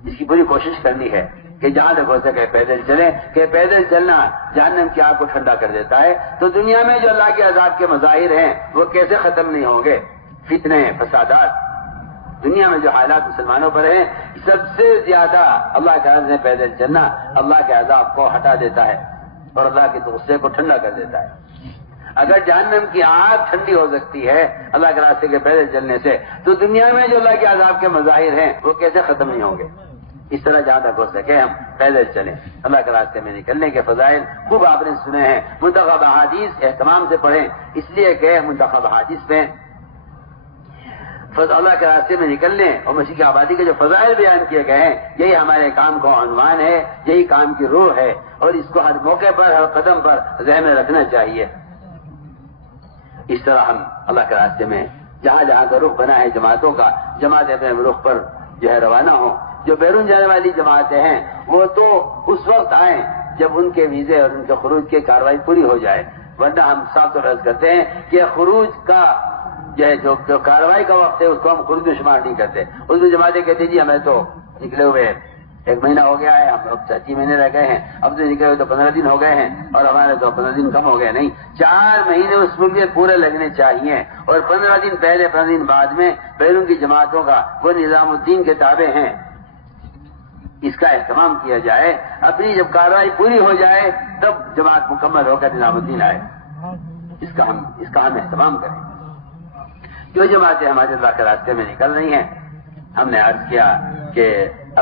اس کی پوری کوشش کرنی ہے کہ جہاں تک ہو سکے پیدل چلیں. کہ پیدل چلنا جہنم کی آگ کو ٹھنڈا کر دیتا ہے. تو دنیا میں جو اللہ کے عذاب کے مظاہر ہیں وہ کیسے ختم نہیں ہوں گے؟ فتنے، فسادات، دنیا میں جو حالات مسلمانوں پر ہیں، سب سے زیادہ اللہ کے راستے میں پیدل چلنا اللہ کے عذاب کو ہٹا دیتا ہے اور اللہ کے غصے کو ٹھنڈا کر دیتا ہے. اگر جہنم کی آگ ٹھنڈی ہو سکتی ہے اللہ کے راستے کے پیدل چلنے سے، تو دنیا میں جو اللہ کے عذاب کے مظاہر ہیں وہ کیسے ختم نہیں ہوں گے؟ اس طرح جہاں تک ہو سکے ہم پیدل چلیں. اللہ کے راستے میں نکلنے کے فضائل خوب آپ نے سنے ہیں. منتخب احادیث اہتمام سے پڑھیں، اس لیے کہ منتخب احادیث میں اللہ کے راستے میں نکلنے اور مسیح کی آبادی کے جو فضائل بیان کیے گئے ہیں، یہی ہمارے کام کا عنوان ہے، یہی کام کی روح ہے اور اس کو ہر موقع پر، ہر قدم پر ذہن میں رکھنا چاہیے. اس طرح ہم اللہ کے راستے میں جہاں جہاں کا رخ بنا ہے جماعتوں کا، جماعت اپنے رخ پر جو ہے روانہ ہوں. جو بیرون جانے والی جماعتیں ہیں وہ تو اس وقت آئیں جب ان کے ویزے اور ان کے خروج کی کارروائی پوری ہو جائے. ورنہ ہم صاف طور عرض کرتے ہیں کہ خروج کا جو کارروائی کا وقت ہے اس کو ہم خروج میں شمار نہیں کرتے. اس میں جماعتیں کہتے جی ہمیں تو نکلے ہوئے 1 مہینہ ہو گیا ہے، ہم لوگ 6 مہینے رہ گئے ہیں، اب تو نکلے ہوئے تو 15 دن ہو گئے ہیں اور ہمارے تو 15 دن کم ہو گئے. نہیں، 4 مہینے اس ملک میں پورے لگنے چاہیے اور 15 دن پہلے 15 دن بعد میں بیرون کی جماعتوں کا وہ نظام الدین کے تابع ہیں، اس کا اہتمام کیا جائے. اپنی جب کارروائی پوری ہو جائے تب جماعت مکمل ہو کر نظام الدین آئے. اس کا ہم اہتمام کریں. جو جماعتیں ہمارے اللہ کے راستے میں نکل رہی ہیں، ہم نے عرض کیا کہ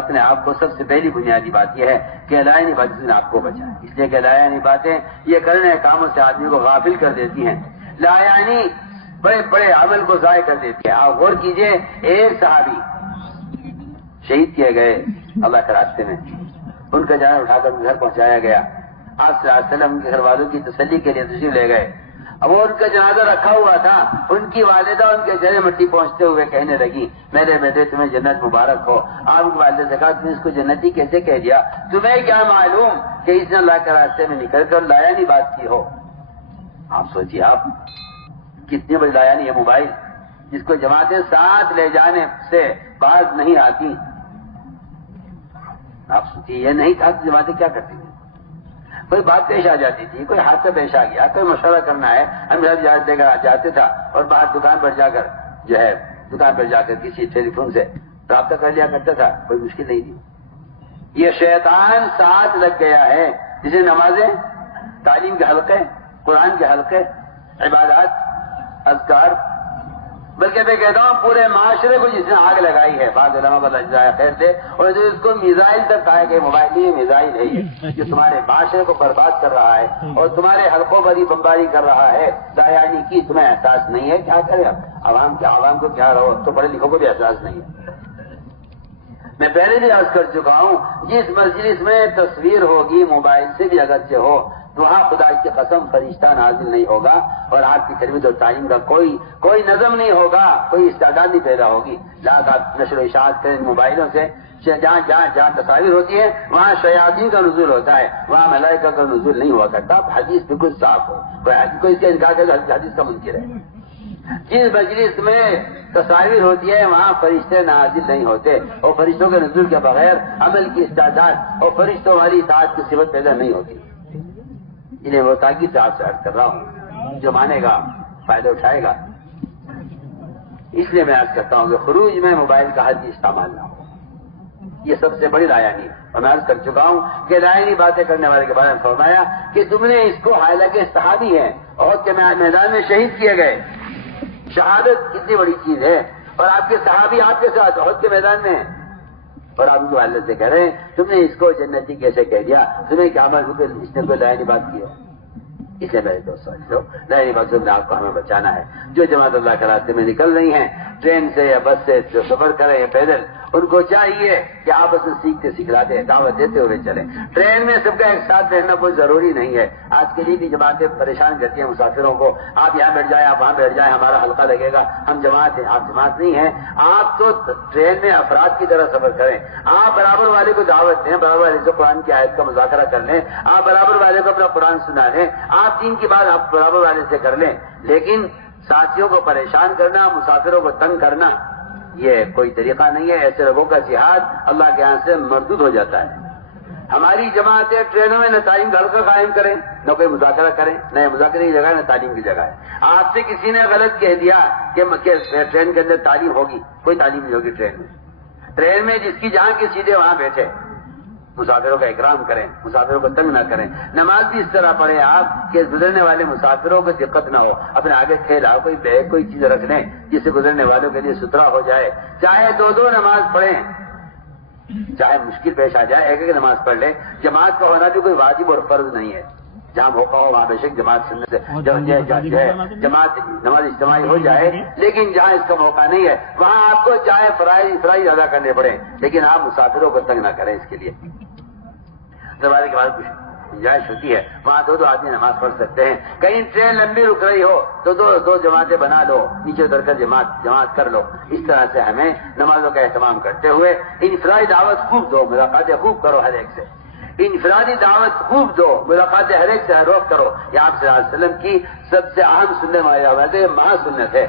اپنے آپ کو سب سے پہلی بنیادی بات یہ ہے کہ لائنی باتیں سے آپ کو بچائیں. اس لیے کہ لائنی باتیں یہ کرنے کاموں سے آدمی کو غافل کر دیتی ہیں. لائنی بڑے بڑے عمل کو ضائع کر دیتی ہیں. آپ غور کیجئے، ایک صحابی شہید کیے گئے اللہ کے راستے میں، ان کا جانب اٹھا کر گھر پہنچایا گیا. آپ صلی اللہ علیہ وسلم ان کے گھر والوں کی تسلی کے لیے تشریف لے گئے. اب وہ ان کا جنازہ رکھا ہوا تھا. ان کی والدہ ان کے چہرے مٹی پہنچتے ہوئے کہنے لگی میرے بیٹے تمہیں جنت مبارک ہو. آپ کی والدہ سے کہا تم اس کو جنتی کیسے کہہ دیا؟ تمہیں کیا معلوم کہ اس نے اللہ کے راستے میں نکل کر لایانی بات کی ہو. آپ سوچیے، آپ کتنی بڑی لایانی ہے موبائل. جس کو جماعتیں ساتھ لے جانے سے باز نہیں آتی. آپ سوچیے یہ نہیں تھا کہ جماعتیں کیا کرتی تھی. کوئی بات پیش آ جاتی تھی, کوئی حادثہ پیش آ گیا, کوئی مشورہ کرنا ہے, ہم جاتے تھا اور باہر دکان پر جا کر جو ہے دکان پر جا کر کسی ٹیلی فون سے رابطہ کر لیا کرتا تھا, کوئی مشکل نہیں تھی. یہ شیطان ساتھ لگ گیا ہے, جسے نمازیں, تعلیم کے حلقے, قرآن کے حلقے, عبادات, اذکار, بلکہ میں کہتا ہوں پورے معاشرے کو جس نے آگ لگائی ہے, بعض علماء کو جزائے خیر دے, اور جو اس کو میزائل تک کہا کہ موبائل یہ میزائل ہے یہ جو تمہارے معاشرے کو برباد کر رہا ہے اور تمہارے حلقوں پر ہی بمباری کر رہا ہے, دایانی کی تمہیں احساس نہیں ہے. کیا کرے عوام کو کیا رہو, تو پڑھے لکھوں کو بھی احساس نہیں ہے. میں پہلے بھی عرض کر چکا ہوں, جس مجلس میں تصویر ہوگی موبائل سے بھی اگرچہ ہو, تو وہاں خدا کی قسم فرشتہ نازل نہیں ہوگا اور آپ کی تربیت اور تعلیم کا کوئی نظم نہیں ہوگا, کوئی استعداد نہیں پیدا ہوگی. جہاں آپ نشر و اشاعت کریں موبائلوں سے, جہاں تصاویر ہوتی ہے وہاں شیاطین کا نزول ہوتا ہے, وہاں ملائکہ کا نزول نہیں ہوا کرتا. حدیث بالکل صاف ہو, کوئی اس کا انکار کرے تو حدیث کا منکر ہے. جس مجلس میں تصاویر ہوتی ہے وہاں فرشتے نازل نہیں ہوتے, اور فرشتوں کے نزول کے بغیر عمل کی استعداد اور فرشتوں والی اطاعت کی صفت پیدا نہیں ہوتی. انہیں وہ تاکید سے آپ سے عرض کر رہا ہوں, جو مانے گا فائدہ اٹھائے گا. اس لیے میں عرض کرتا ہوں کہ خروج میں موبائل کا حد استعمال نہ ہو, یہ سب سے بڑی لایانی ہے. اور میں عرض کر چکا ہوں کہ لایانی باتیں کرنے والے کے بارے میں فرمایا کہ تم نے اس کو, حالانکہ صحابی ہیں اور کے میدان میں شہید کیے گئے, شہادت کتنی بڑی چیز ہے, اور آپ کے صحابی آپ کے ساتھ عہد کے میدان میں ہیں, اور آپ کو اللہ سے کہہ رہے ہیں تم نے اس کو جنتی کیسے کہہ دیا, تمہیں کیا معلوم اس نے کوئی لایانی بات کی ہے. اس لیے میرے دوست سمجھ لو, لایانی باتوں میں آپ کو ہمیں بچانا ہے. جو جماعت اللہ کے راستے میں نکل رہی ہیں, ٹرین سے یا بس سے جو سفر کریں یا پیدل, ان کو چاہیے کہ آپس میں سیکھتے سکھلاتے دعوت دیتے ہوئے چلیں. ٹرین میں سب کا ایک ساتھ رہنا کوئی ضروری نہیں ہے. آج کے لیے بھی جماعتیں پریشان کرتی ہیں مسافروں کو, آپ یہاں بیٹھ جائیں, آپ وہاں بیٹھ جائیں, ہمارا حلقہ لگے گا, ہم جماعت ہیں. آپ جماعت نہیں ہیں, آپ تو ٹرین میں افراد کی طرح سفر کریں. آپ برابر والے کو دعوت دیں, برابر والے سے قرآن کی آیت کا مذاکرہ کر لیں, آپ برابر والے کو اپنا قرآن سنا لیں, آپ دین کی بات آپ برابر والے سے کر لیں. لیکن ساتھیوں کو پریشان کرنا, مسافروں کو تنگ کرنا, یہ کوئی طریقہ نہیں ہے. ایسے لوگوں کا جہاد اللہ کے یہاں سے مردود ہو جاتا ہے. ہماری جماعتیں ٹرینوں میں نہ تعلیم کا حلقہ قائم کریں, نہ کوئی مذاکرہ کریں, نہ مذاکرے کی جگہ ہے نہ تعلیم کی جگہ ہے. آپ سے کسی نے غلط کہہ دیا کہ ٹرین کے اندر تعلیم ہوگی, کوئی تعلیم نہیں ہوگی ٹرین میں. ٹرین میں جس کی جہاں کی سیٹیں وہاں بیٹھے, مسافروں کا اکرام کریں, مسافروں کو تنگ نہ کریں. نماز بھی اس طرح پڑھیں آپ کہ گزرنے والے مسافروں کو دقت نہ ہو. اپنے آگے کھیلا کوئی بیگ کوئی چیز رکھ لیں جس سے گزرنے والوں کے لیے ستھرا ہو جائے. چاہے دو نماز پڑھیں, چاہے مشکل پیش آ جائے, ایک نماز پڑھ لیں. جماعت کا ہونا بھی کوئی واجب اور فرض نہیں ہے. جہاں موقع ہو وہاں بے شک جماعت سننے سے جماعت نماز اجتماعی ہو جائے. لیکن جہاں اس کا موقع نہیں ہے وہاں آپ کو چاہے فرائض ادا کرنے پڑے, لیکن آپ مسافروں کو تنگ نہ کریں. اس کے لیے زمانے کے بعد کچھ گنجائش ہوتی ہے, وہاں دو آدمی نماز پڑھ سکتے ہیں. کہیں ٹرین لمبی رک رہی ہو تو دو جماعتیں بنا لو, نیچے اتر کر جماعت کر لو. اس طرح سے ہمیں نمازوں کا اہتمام کرتے ہوئے انفرادی دعوت خوب دو, ملاقاتیں خوب کرو ہر ایک سے. انفرادی دعوت خوب دو, ملاقاتیں ہر ایک سے ہر روز کرو. یہ آپ صلی اللہ علیہ وسلم کی سب سے اہم سنت ہے, مہا سنت ہے.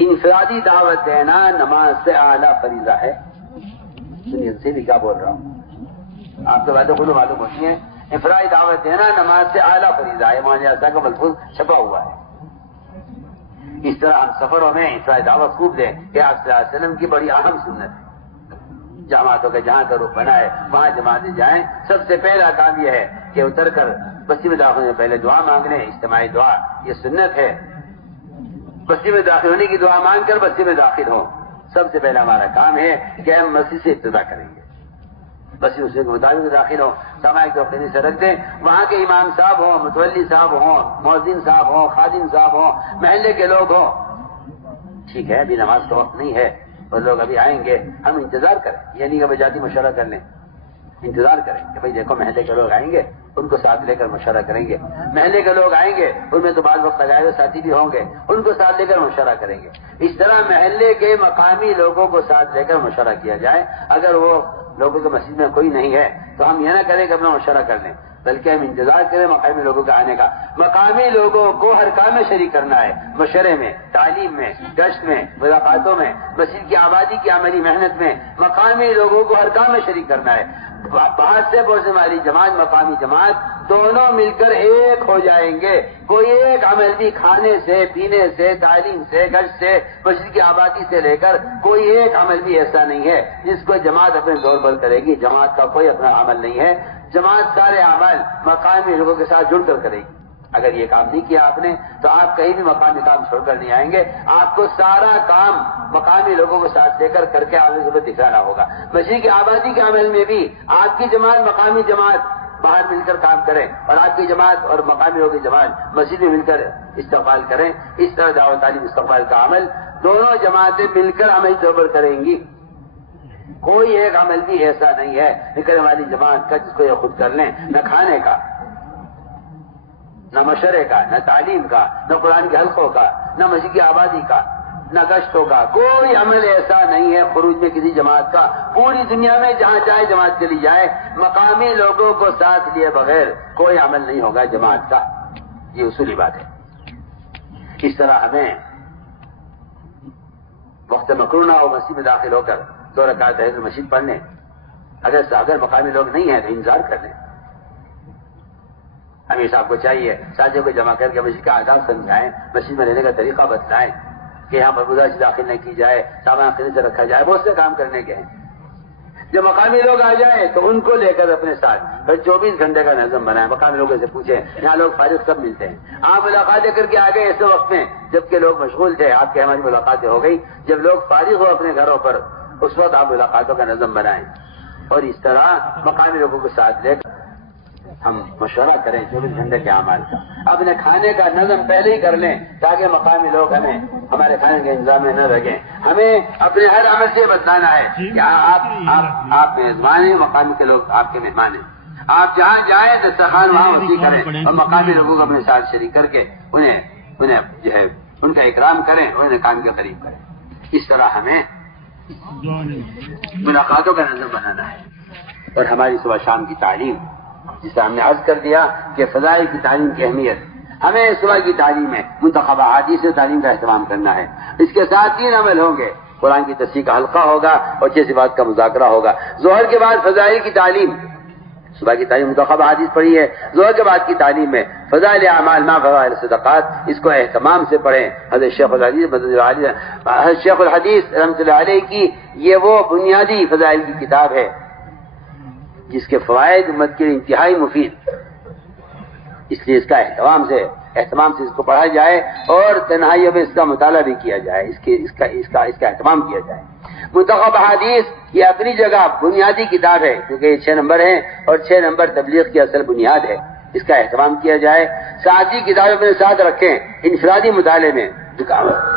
انفرادی دعوت دینا نماز سے اعلیٰ فریضہ ہے. سنیے سے بھی کیا بول رہا ہوں, آپ کو باتیں خود معلوم ہوتی ہیں. انفرادی دعوت دینا نماز سے اعلیٰ فریضہ ہے. معاذ کا ملفوظ چھپا ہوا ہے. اس طرح ہم سفروں میں انفرادی دعوت خوب دیں کہ آپ صلی اللہ علیہ وسلم کی بڑی اہم سنت ہے. جماعتوں کے جہاں کا رخ بنا ہے وہاں جماعتیں جائیں. سب سے پہلا کام یہ ہے کہ اتر کر بستی میں داخل ہونے پہلے دعا مانگ لیں, اجتماعی دعا, یہ سنت ہے. بستی میں داخل ہونے کی دعا مانگ کر بستی میں داخل ہوں. سب سے پہلا ہمارا کام ہے کہ ہم مسجد سے ابتدا کریں گے, بس اسی کے مطابق داخل ہوں. سامعین کو اپنی سے رکھ دیں. وہاں کے امام صاحب ہوں, متولی صاحب ہوں, مؤذن صاحب ہوں, خادم صاحب ہوں, محلے کے لوگ ہوں. ٹھیک ہے, ابھی نماز کا وقت نہیں ہے, وہ لوگ ابھی آئیں گے, ہم انتظار کریں. یعنی کہ بجاتی مشورہ کر لیں, انتظار کریں کہ بھائی دیکھو محلے کے لوگ آئیں گے, ان کو ساتھ لے کر مشورہ کریں گے. محلے کے لوگ آئیں گے, ان میں تو بعض وقت لگائے ہوئے ساتھی بھی ہوں گے, ان کو ساتھ لے کر مشورہ کریں گے. اس طرح محلے کے مقامی لوگوں کو ساتھ لے کر مشورہ کیا جائے. اگر وہ لوگوں کے مسجد میں کوئی نہیں ہے تو ہم یہ نہ کریں کہ اپنا مشورہ کر لیں. بلکہ ہم انتظار کریں مقامی لوگوں کے آنے کا. مقامی لوگوں کو ہر کام میں شریک کرنا ہے، مشورے میں، تعلیم میں، گشت میں، ملاقاتوں میں، مسجد کی آبادی کی عملی محنت میں. مقامی لوگوں کو ہر کام میں شریک کرنا ہے. باہر سے پہنچنے والی جماعت، مقامی جماعت، دونوں مل کر ایک ہو جائیں گے. کوئی ایک عمل بھی کھانے سے، پینے سے، تعلیم سے، گشت سے، مسجد کی آبادی سے لے کر کوئی ایک عمل بھی ایسا نہیں ہے جس کو جماعت اپنے زور پر کرے گی. جماعت کا کوئی اپنا عمل نہیں ہے. جماعت سارے عمل مقامی لوگوں کے ساتھ جڑ کر کرے گی. اگر یہ کام نہیں کیا آپ نے تو آپ کہیں بھی مقامی کام چھوڑ کر نہیں آئیں گے. آپ کو سارا کام مقامی لوگوں کو ساتھ لے کر کر کے آگے سے دکھانا ہوگا. مسجد کی آبادی کے عمل میں بھی آپ کی جماعت، مقامی جماعت باہر مل کر کام کریں اور آپ کی جماعت اور مقامی لوگوں کی جماعت مسجد میں مل کر استقبال کریں. اس طرح دعوت تعلیم استقبال کا عمل دونوں جماعتیں مل کر عمل طور پر کریں گی. کوئی ایک عمل بھی ایسا نہیں ہے نکلنے والی جماعت کا جس کو یہ خود کر لیں، نہ کھانے کا، نہ مشورے کا، نہ تعلیم کا، نہ قرآن کے حلقوں کا، نہ مسجد کی آبادی کا، نہ گشتوں کا. کوئی عمل ایسا نہیں ہے خروج میں کسی جماعت کا. پوری دنیا میں جہاں چاہے جماعت چلی جائے، مقامی لوگوں کو ساتھ لیے بغیر کوئی عمل نہیں ہوگا جماعت کا. یہ اصولی بات ہے. اس طرح ہمیں وقت مقرونہ اور مسجد میں داخل ہو کر 2 رکعت تحیۃ المسجد پڑھنے. اگر مقامی لوگ نہیں ہیں تو انتظار کر لیں. امیر صاحب کو چاہیے ساتھیوں کو جمع کر کے مسجد کا آداب سمجھائیں، مسجد میں رہنے کا طریقہ بتلائیں کہ یہاں پر برداشت داخل نہ کی جائے، سامان خرید سے رکھا جائے. بہت سے کام کرنے کے ہیں. جب مقامی لوگ آ جائیں تو ان کو لے کر اپنے ساتھ پھر 24 گھنٹے کا نظم بنائیں. مقامی لوگوں سے پوچھیں یہاں لوگ فارغ سب ملتے ہیں. آپ ملاقاتیں کر کے آ گئے ایسے وقت میں جبکہ لوگ مشغول تھے. آپ کی ہماری ملاقاتیں ہو گئی. جب لوگ فارغ ہو اپنے گھروں پر اس وقت آپ ملاقاتوں کا نظم بنائیں. اور اس طرح مقامی لوگوں کو ساتھ لے کر ہم مشورہ کریں 24 گھنٹے کے اعمال کا. اپنے کھانے کا نظم پہلے ہی کر لیں تاکہ مقامی لوگ ہمیں ہمارے کھانے کے انتظام میں نہ لگیں. ہمیں اپنے ہر عمل سے بتانا ہے کہ آپ میزبان ہیں، مقامی کے لوگ آپ کے مہمان ہیں. آپ جہاں جائیں دسترخوان وہاں وسیع کریں اور مقامی لوگوں کو اپنے ساتھ شریک کر کے انہیں جو ہے ان کا اکرام کریں اور انہیں کام کے قریب کریں. اس طرح ہمیں ملاقاتوں کا نظم بنانا ہے. اور ہماری صبح شام کی تعلیم، جسے ہم نے عرض کر دیا کہ فضائل کی تعلیم کی اہمیت، ہمیں صبح کی تعلیم میں منتخب احادیث سے تعلیم کا اہتمام کرنا ہے. اس کے ساتھ 3 عمل ہوں گے. قرآن کی تفسیر کا حلقہ ہوگا اور 6 صفات کا مذاکرہ ہوگا. ظہر کے بعد فضائل کی تعلیم، صبح کی تعلیم منتخب احادیث پڑھی ہے. ظہر کے بعد کی تعلیم میں فضائل اعمال مع فضائل صدقات، اس کو اہتمام سے پڑھیں. حضرت شیخ الحدیث رحمۃ اللہ علیہ کی یہ وہ بنیادی فضائل کی کتاب ہے جس کے فوائد امت کے لیے انتہائی مفید. اس لیے اس کا اہتمام سے اس کو پڑھا جائے اور تنہائیوں میں اس کا مطالعہ بھی کیا جائے. اس کا اہتمام کیا جائے. منتخب احادیث یہ اپنی جگہ بنیادی کتاب ہے کیونکہ یہ 6 نمبر ہیں اور 6 نمبر تبلیغ کی اصل بنیاد ہے. اس کا اہتمام کیا جائے. ساتھ ہی کتابیں اپنے ساتھ رکھیں. انفرادی مطالعے میں،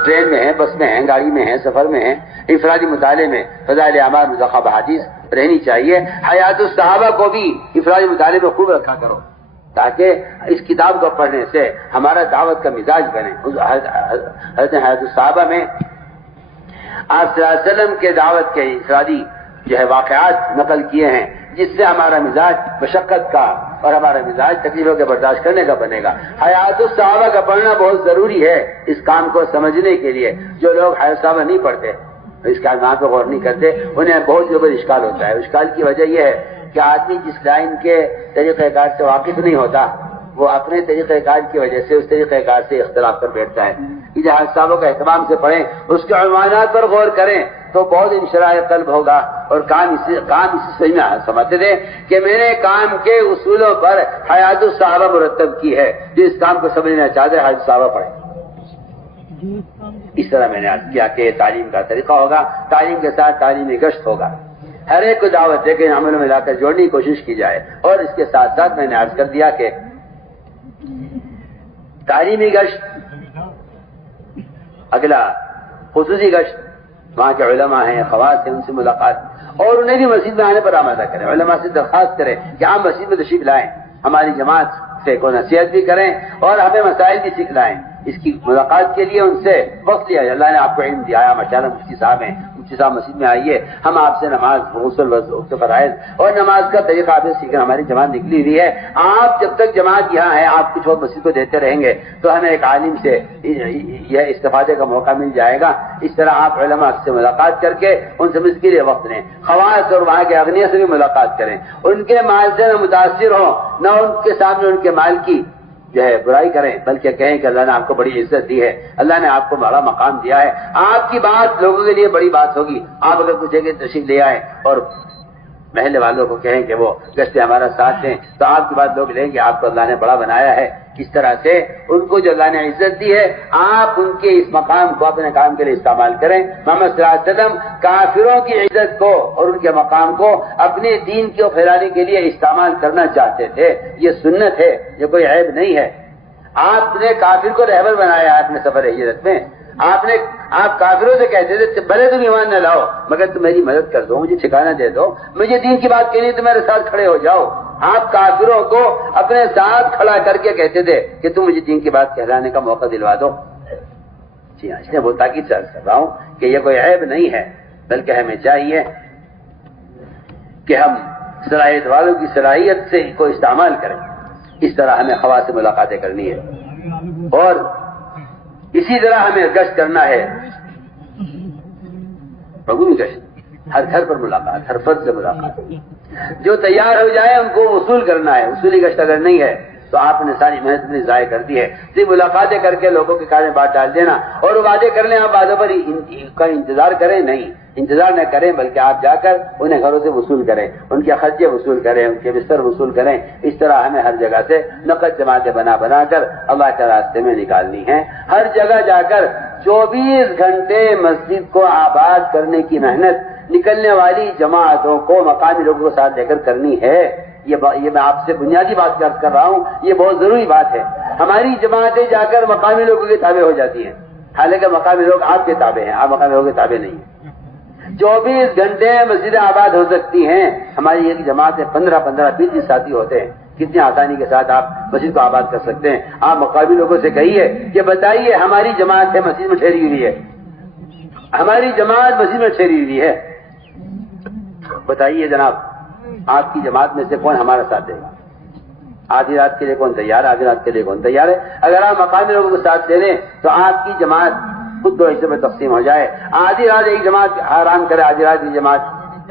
ٹرین میں ہیں، بس میں ہیں، گاڑی میں ہیں، سفر میں ہیں، انفرادی مطالعے میں فضائل اعمال منتخب احادیث رہنی چاہیے. حیات الصحابہ کو بھی انفرادی مطالعے میں خوب رکھا کرو تاکہ اس کتاب کو پڑھنے سے ہمارا دعوت کا مزاج بنے. حضرت حیات الصحابہ میں آپ صلی اللہ علیہ وسلم کے دعوت کے انفرادی جو ہے واقعات نقل کیے ہیں جس سے ہمارا مزاج مشقت کا اور ہمارا مزاج تکلیفوں کے برداشت کرنے کا بنے گا. حیات الصحابہ کا پڑھنا بہت ضروری ہے اس کام کو سمجھنے کے لیے. جو لوگ حیات الصحابہ نہیں پڑھتے، اس کا وہاں پہ غور نہیں کرتے، انہیں بہت زبر اشکال ہوتا ہے. اشکال کی وجہ یہ ہے کہ آدمی جس لائن کے طریقہ کار سے واقف نہیں ہوتا وہ اپنے طریقہ کار کی وجہ سے اس طریقہ کار سے اختلاف کر بیٹھتا ہے. یہ حیات الصحابہ کا اہتمام سے پڑھیں، اس کے عنوانات پر غور کریں تو بہت انشراح قلب ہوگا اور کام اسی صحیح میں سمجھتے تھے کہ میں نے کام کے اصولوں پر حیات الصحابہ مرتب کی ہے. جس کام کو سمجھنا چاہتے حیات الصحابہ پڑھیں. اس طرح میں نے عرض کیا کہ تعلیم کا طریقہ ہوگا. تعلیم کے ساتھ تعلیمی گشت ہوگا. ہر ایک کو دعوت دے کے عملوں میں لا کر جوڑنے کی کوشش کی جائے. اور اس کے ساتھ ساتھ میں نے عرض کر دیا کہ تعلیمی گشت، اگلا خصوصی گشت، وہاں کے علماء ہیں، خواص ہیں، ان سے ملاقات اور انہیں بھی مسجد میں آنے پر آمادہ کریں. علماء سے درخواست کریں کہ آپ مسجد میں تشریف لائیں، ہماری جماعت سے کو نصیحت بھی کریں اور ہمیں مسائل بھی سکھلائیں. اس کی ملاقات کے لیے ان سے وقت لیا. اللہ نے آپ کو علم دیا ہے، ماشاءاللہ مفتی صاحب ہیں، مفتی صاحب مسجد میں آئیے، ہم آپ سے نماز، غسل و فرائض اور نماز کا طریقہ آپ سے سیکھیں، ہماری جماعت نکلی ہوئی ہے، آپ جب تک جماعت یہاں ہے آپ کچھ اور مسجد کو دیتے رہیں گے تو ہمیں ایک عالم سے یہ استفادے کا موقع مل جائے گا۔ اس طرح آپ علماء سے ملاقات کر کے ان سے مشکل وقت لیں، خواص اور وہاں کے اغنیاء سے بھی ملاقات کریں، ان کے مال سے نہ متاثر ہوں، نہ ان کے سامنے ان کے مال کی جو ہے برائی کریں، بلکہ کہیں کہ اللہ نے آپ کو بڑی عزت دی ہے، اللہ نے آپ کو بڑا مقام دیا ہے، آپ کی بات لوگوں کے لیے بڑی بات ہوگی۔ آپ اگر کچھ ایک تشریف لے آئے اور محلے والوں کو کہیں کہ وہ گشتے ہمارا ساتھ دیں تو آپ کی بات لوگ لیں گے، آپ کو اللہ نے بڑا بنایا ہے۔ اس طرح سے ان کو جو اللہ نے عزت دی ہے آپ ان کے اس مقام کو اپنے کام کے لیے استعمال کریں۔ محمد صلی اللہ علیہ وسلم کافروں کی عزت کو اور ان کے مقام کو اپنے دین کو پھیلانے کے لیے استعمال کرنا چاہتے تھے، یہ سنت ہے، یہ کوئی عیب نہیں ہے۔ آپ نے کافر کو رہبر بنایا ہے اپنے سفر ہجرت میں، آپ کافروں سے کہتے تھے بھلے تم ایمان نہ لاؤ مگر تم میری مدد کر دو، مجھے ٹھکانہ دے دو، مجھے دین کی بات کہنی تو میرے ساتھ کھڑے ہو جاؤ۔ آپ کافروں کو اپنے ساتھ کھڑا کر کے کہتے تھے کہ تم مجھے دین کی بات کہلانے کا موقع دلوا دو۔ جی ہاں، اس لیے وہ تاکید سے عرض کر رہا ہوں کہ یہ کوئی عیب نہیں ہے، بلکہ ہمیں چاہیے کہ ہم صلاحیت والوں کی صلاحیت سے کو استعمال کریں۔ اس طرح ہمیں خواص سے ملاقاتیں کرنی ہے اور اسی طرح ہمیں گشت کرنا ہے، بگوئی گشت، ہر گھر پر ملاقات، ہر فرد سے ملاقات، جو تیار ہو جائے ان کو وصول کرنا ہے۔ وصولی گشت اگر نہیں ہے تو آپ نے ساری محنت اپنی ضائع کر دی ہے۔ صرف ملاقاتیں کر کے لوگوں کے کان میں بات ڈال دینا اور وعدے کر لیں، آپ وعدوں پر کا انتظار کریں، نہیں انتظار نہ کریں بلکہ آپ جا کر انہیں گھروں سے وصول کریں، ان کے خرچے وصول کریں، ان کے بستر وصول کریں۔ اس طرح ہمیں ہر جگہ سے نقد جماعتیں بنا کر اللہ کے راستے میں نکالنی ہیں۔ ہر جگہ جا کر 24 گھنٹے مسجد کو آباد کرنے کی محنت نکلنے والی جماعتوں کو مقامی لوگوں کو ساتھ لے کر کرنی ہے۔ یہ میں آپ سے بنیادی بات کر رہا ہوں، یہ بہت ضروری بات ہے۔ ہماری جماعتیں جا کر مقامی لوگوں کے تابع ہو جاتی ہیں، حالانکہ مقامی لوگ آپ کے تابع ہیں، آپ مقامی لوگوں کے تابع نہیں ہیں۔ 24 گھنٹے مسجدیں آباد ہو سکتی ہیں۔ ہماری ایک جماعت میں 15 20 ساتھی ہوتے ہیں، کتنی آسانی کے ساتھ آپ مسجد کو آباد کر سکتے ہیں۔ آپ مقامی لوگوں سے کہیے کہ بتائیے ہماری جماعت ہے مسجد میں ٹھہری ہوئی ہے، ہماری جماعت مسجد میں ٹھہری ہوئی ہے، بتائیے جناب آپ کی جماعت میں سے کون ہمارا ساتھ دے گا؟ آدھی رات کے لیے کون تیار ہے؟ آدھی رات کے لیے کون تیار ہے؟ اگر آپ مقامی لوگوں کو ساتھ دے دیں تو آپ کی جماعت خود 2 حصوں میں تقسیم ہو جائے۔ آدھی رات ایک جماعت آرام کرے، آدھی رات ایک جماعت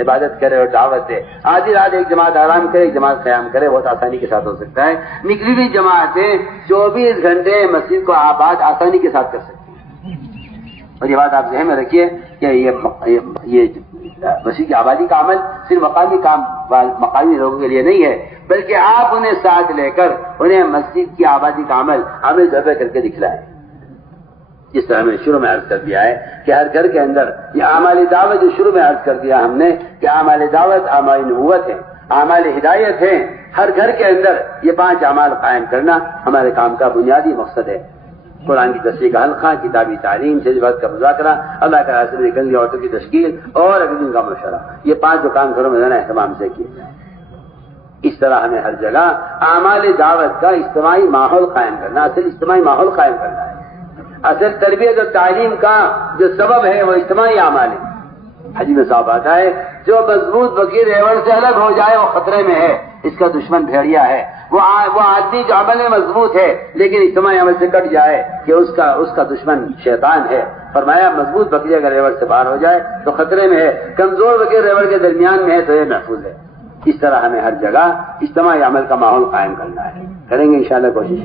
عبادت کرے اور دعوت دے، آدھی رات ایک جماعت آرام کرے، ایک جماعت قیام کرے، بہت آسانی کے ساتھ ہو سکتا ہے۔ نکلی ہوئی جماعتیں 24 گھنٹے مسجد کو آباد آسانی کے ساتھ کر سکتی ہیں۔ اور یہ بات آپ ذہن میں رکھیے کہ یہ مسجد کی آبادی کا عمل صرف مقامی لوگوں کے لیے نہیں ہے، بلکہ آپ انہیں ساتھ لے کر انہیں مسجد کی آبادی کا عمل ضرور کر کے دکھلائیں۔ جس طرح میں شروع میں عرض کر دیا ہے کہ ہر گھر کے اندر یہ اعمال دعوت جو شروع میں عرض کر دیا ہم نے کہ اعمال دعوت اعمال نبوت ہیں، اعمال ہدایت ہیں۔ ہر گھر کے اندر یہ 5 اعمال قائم کرنا ہمارے کام کا بنیادی مقصد ہے۔ قرآن کی تفسیر کا حلقہ، کتابی تعلیم، جذبات کا مذاکرہ، اللہ کا راستے میں نکلنے عورتوں کی تشکیل اور اگلے دن کا مشورہ، یہ 5 جو کام گھروں میں رہنا اہتمام سے کیے جائیں۔ اس طرح ہمیں ہر جگہ اعمال دعوت کا اجتماعی ماحول قائم کرنا، اصل اجتماعی ماحول قائم کرنا ہے۔ اصل تربیت اور تعلیم کا جو سبب ہے وہ اجتماعی اعمال ہے۔ حدیث میں صاحب آتا ہے جو مضبوط وکیل ریوڑ سے الگ ہو جائے وہ خطرے میں ہے، اس کا دشمن بھیڑیا ہے۔ وہ آدمی جو عمل میں مضبوط ہے لیکن اجتماعی عمل سے کٹ جائے کہ اس کا دشمن شیطان ہے۔ فرمایا مضبوط وکیل اگر ریوڑ سے باہر ہو جائے تو خطرے میں ہے، کمزور وکیل ریوڑ کے درمیان میں ہے تو یہ محفوظ ہے۔ اس طرح ہمیں ہر جگہ اجتماعی عمل کا ماحول قائم کرنا ہے، کریں گے انشاءاللہ کوشش۔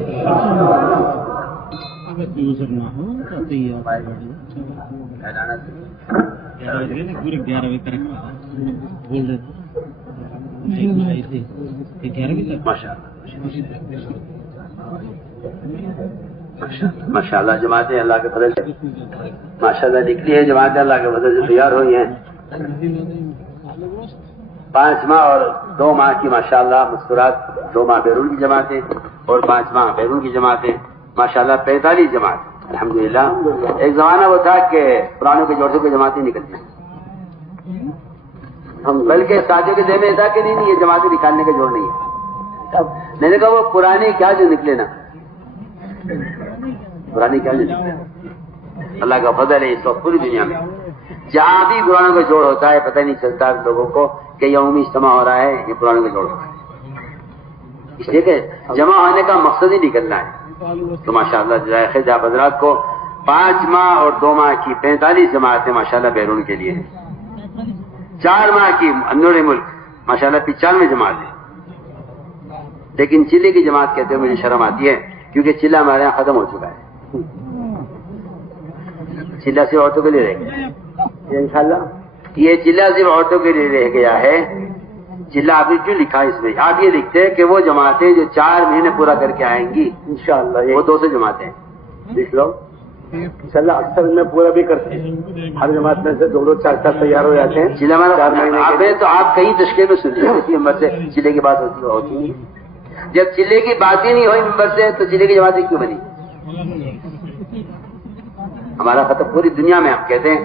ماشاء اللہ جماعتیں اللہ کے فضل سے ماشاء اللہ نکلی ہے، جماعتیں اللہ کے فضل سے تیار ہوئی ہیں۔ 5 ماہ اور 2 ماہ کی ماشاء اللہ مسکرات، 2 ماہ بیرون کی جماعتیں اور 5 ماہ بیرون کی جماعتیں، ماشاء اللہ 45 جماعت الحمدللہ۔ ایک زمانہ وہ تھا کہ پرانوں کے جوڑوں کی جماعتیں نکلتی ہیں، ہم بلکہ ساتھیوں کے ذہن میں تھا کہ نہیں یہ جماعتیں نکالنے کا جوڑ نہیں ہے۔ میں نے کہا وہ پرانے کیا جو نکلے نا، پرانے کیا جو نکلے، اللہ کا فضل ہے اس وقت پوری دنیا میں جہاں بھی قرآن کا جوڑ ہوتا ہے پتہ نہیں چلتا لوگوں کو کہ یہ عمومی اجتماع ہو رہا ہے، یہ قرآن کا جوڑ ہو رہا ہے، اس لیے کہ جمع ہونے کا مقصد ہی نکلنا ہے۔ تو ماشاءاللہ جزائے خیر آپ حضرات کو 5 ماہ اور 2 ماہ کی 45 جماعتیں ماشاءاللہ بیرون کے لیے ہیں، 4 ماہ کی اندرون ملک ماشاءاللہ 95 جماعتیں، لیکن چلے کی جماعت کہتے ہوئے مجھے شرم آتی ہے کیونکہ چلا ہمارے یہاں ختم ہو چکا ہے، چلا صرف عورتوں کے لیے رہ گیا انشاءاللہ، یہ چلا صرف عورتوں کے لیے رہ گیا ہے۔ چلا آپ نے کیوں لکھا اس میں؟ آپ یہ لکھتے ہیں کہ وہ جماعتیں جو 4 مہینے پورا کر کے آئیں گی انشاءاللہ وہ 200 جماعتیں لکھ لو انشاءاللہ۔ اکثر میں پورا بھی کرتے ہیں، ہر جماعت میں سے 2 4 تیار ہو جاتے ہیں۔ چلا ہمارا تو آپ کئی تشکیل میں سنیے اسی ممبر سے چلے کی بات ہوتی نہیں، جب چلے کی بات ہی نہیں ہوئی ممبر سے تو چلے کی جماعتیں کیوں بنی؟ ہمارا خطب پوری دنیا میں ہم کہتے ہیں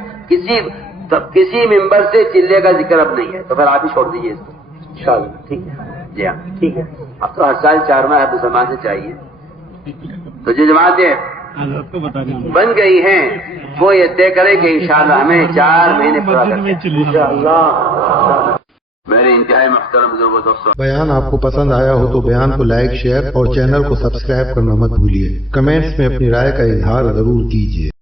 کسی ممبر سے چلے کا ذکر اب نہیں ہے، تو پھر آپ ہی چھوڑ دیجیے اس کو انشاءاللہ۔ ٹھیک ہے جی ہاں ٹھیک ہے، اب تو ہر سال 4 ماہ ہر مسلمان سے چاہیے۔ تو جو جماعتیں بن گئی ہیں وہ یہ طے کرے کہ انشاءاللہ ہمیں 4 مہینے پورا کریں انشاءاللہ۔ میرے انتہائی محترم بزرگوں دوستوں، بیان آپ کو پسند آیا ہو تو بیان کو لائک، شیئر اور چینل کو سبسکرائب کرنا مت بھولیے۔ کمنٹس میں اپنی رائے کا اظہار ضرور کیجیے۔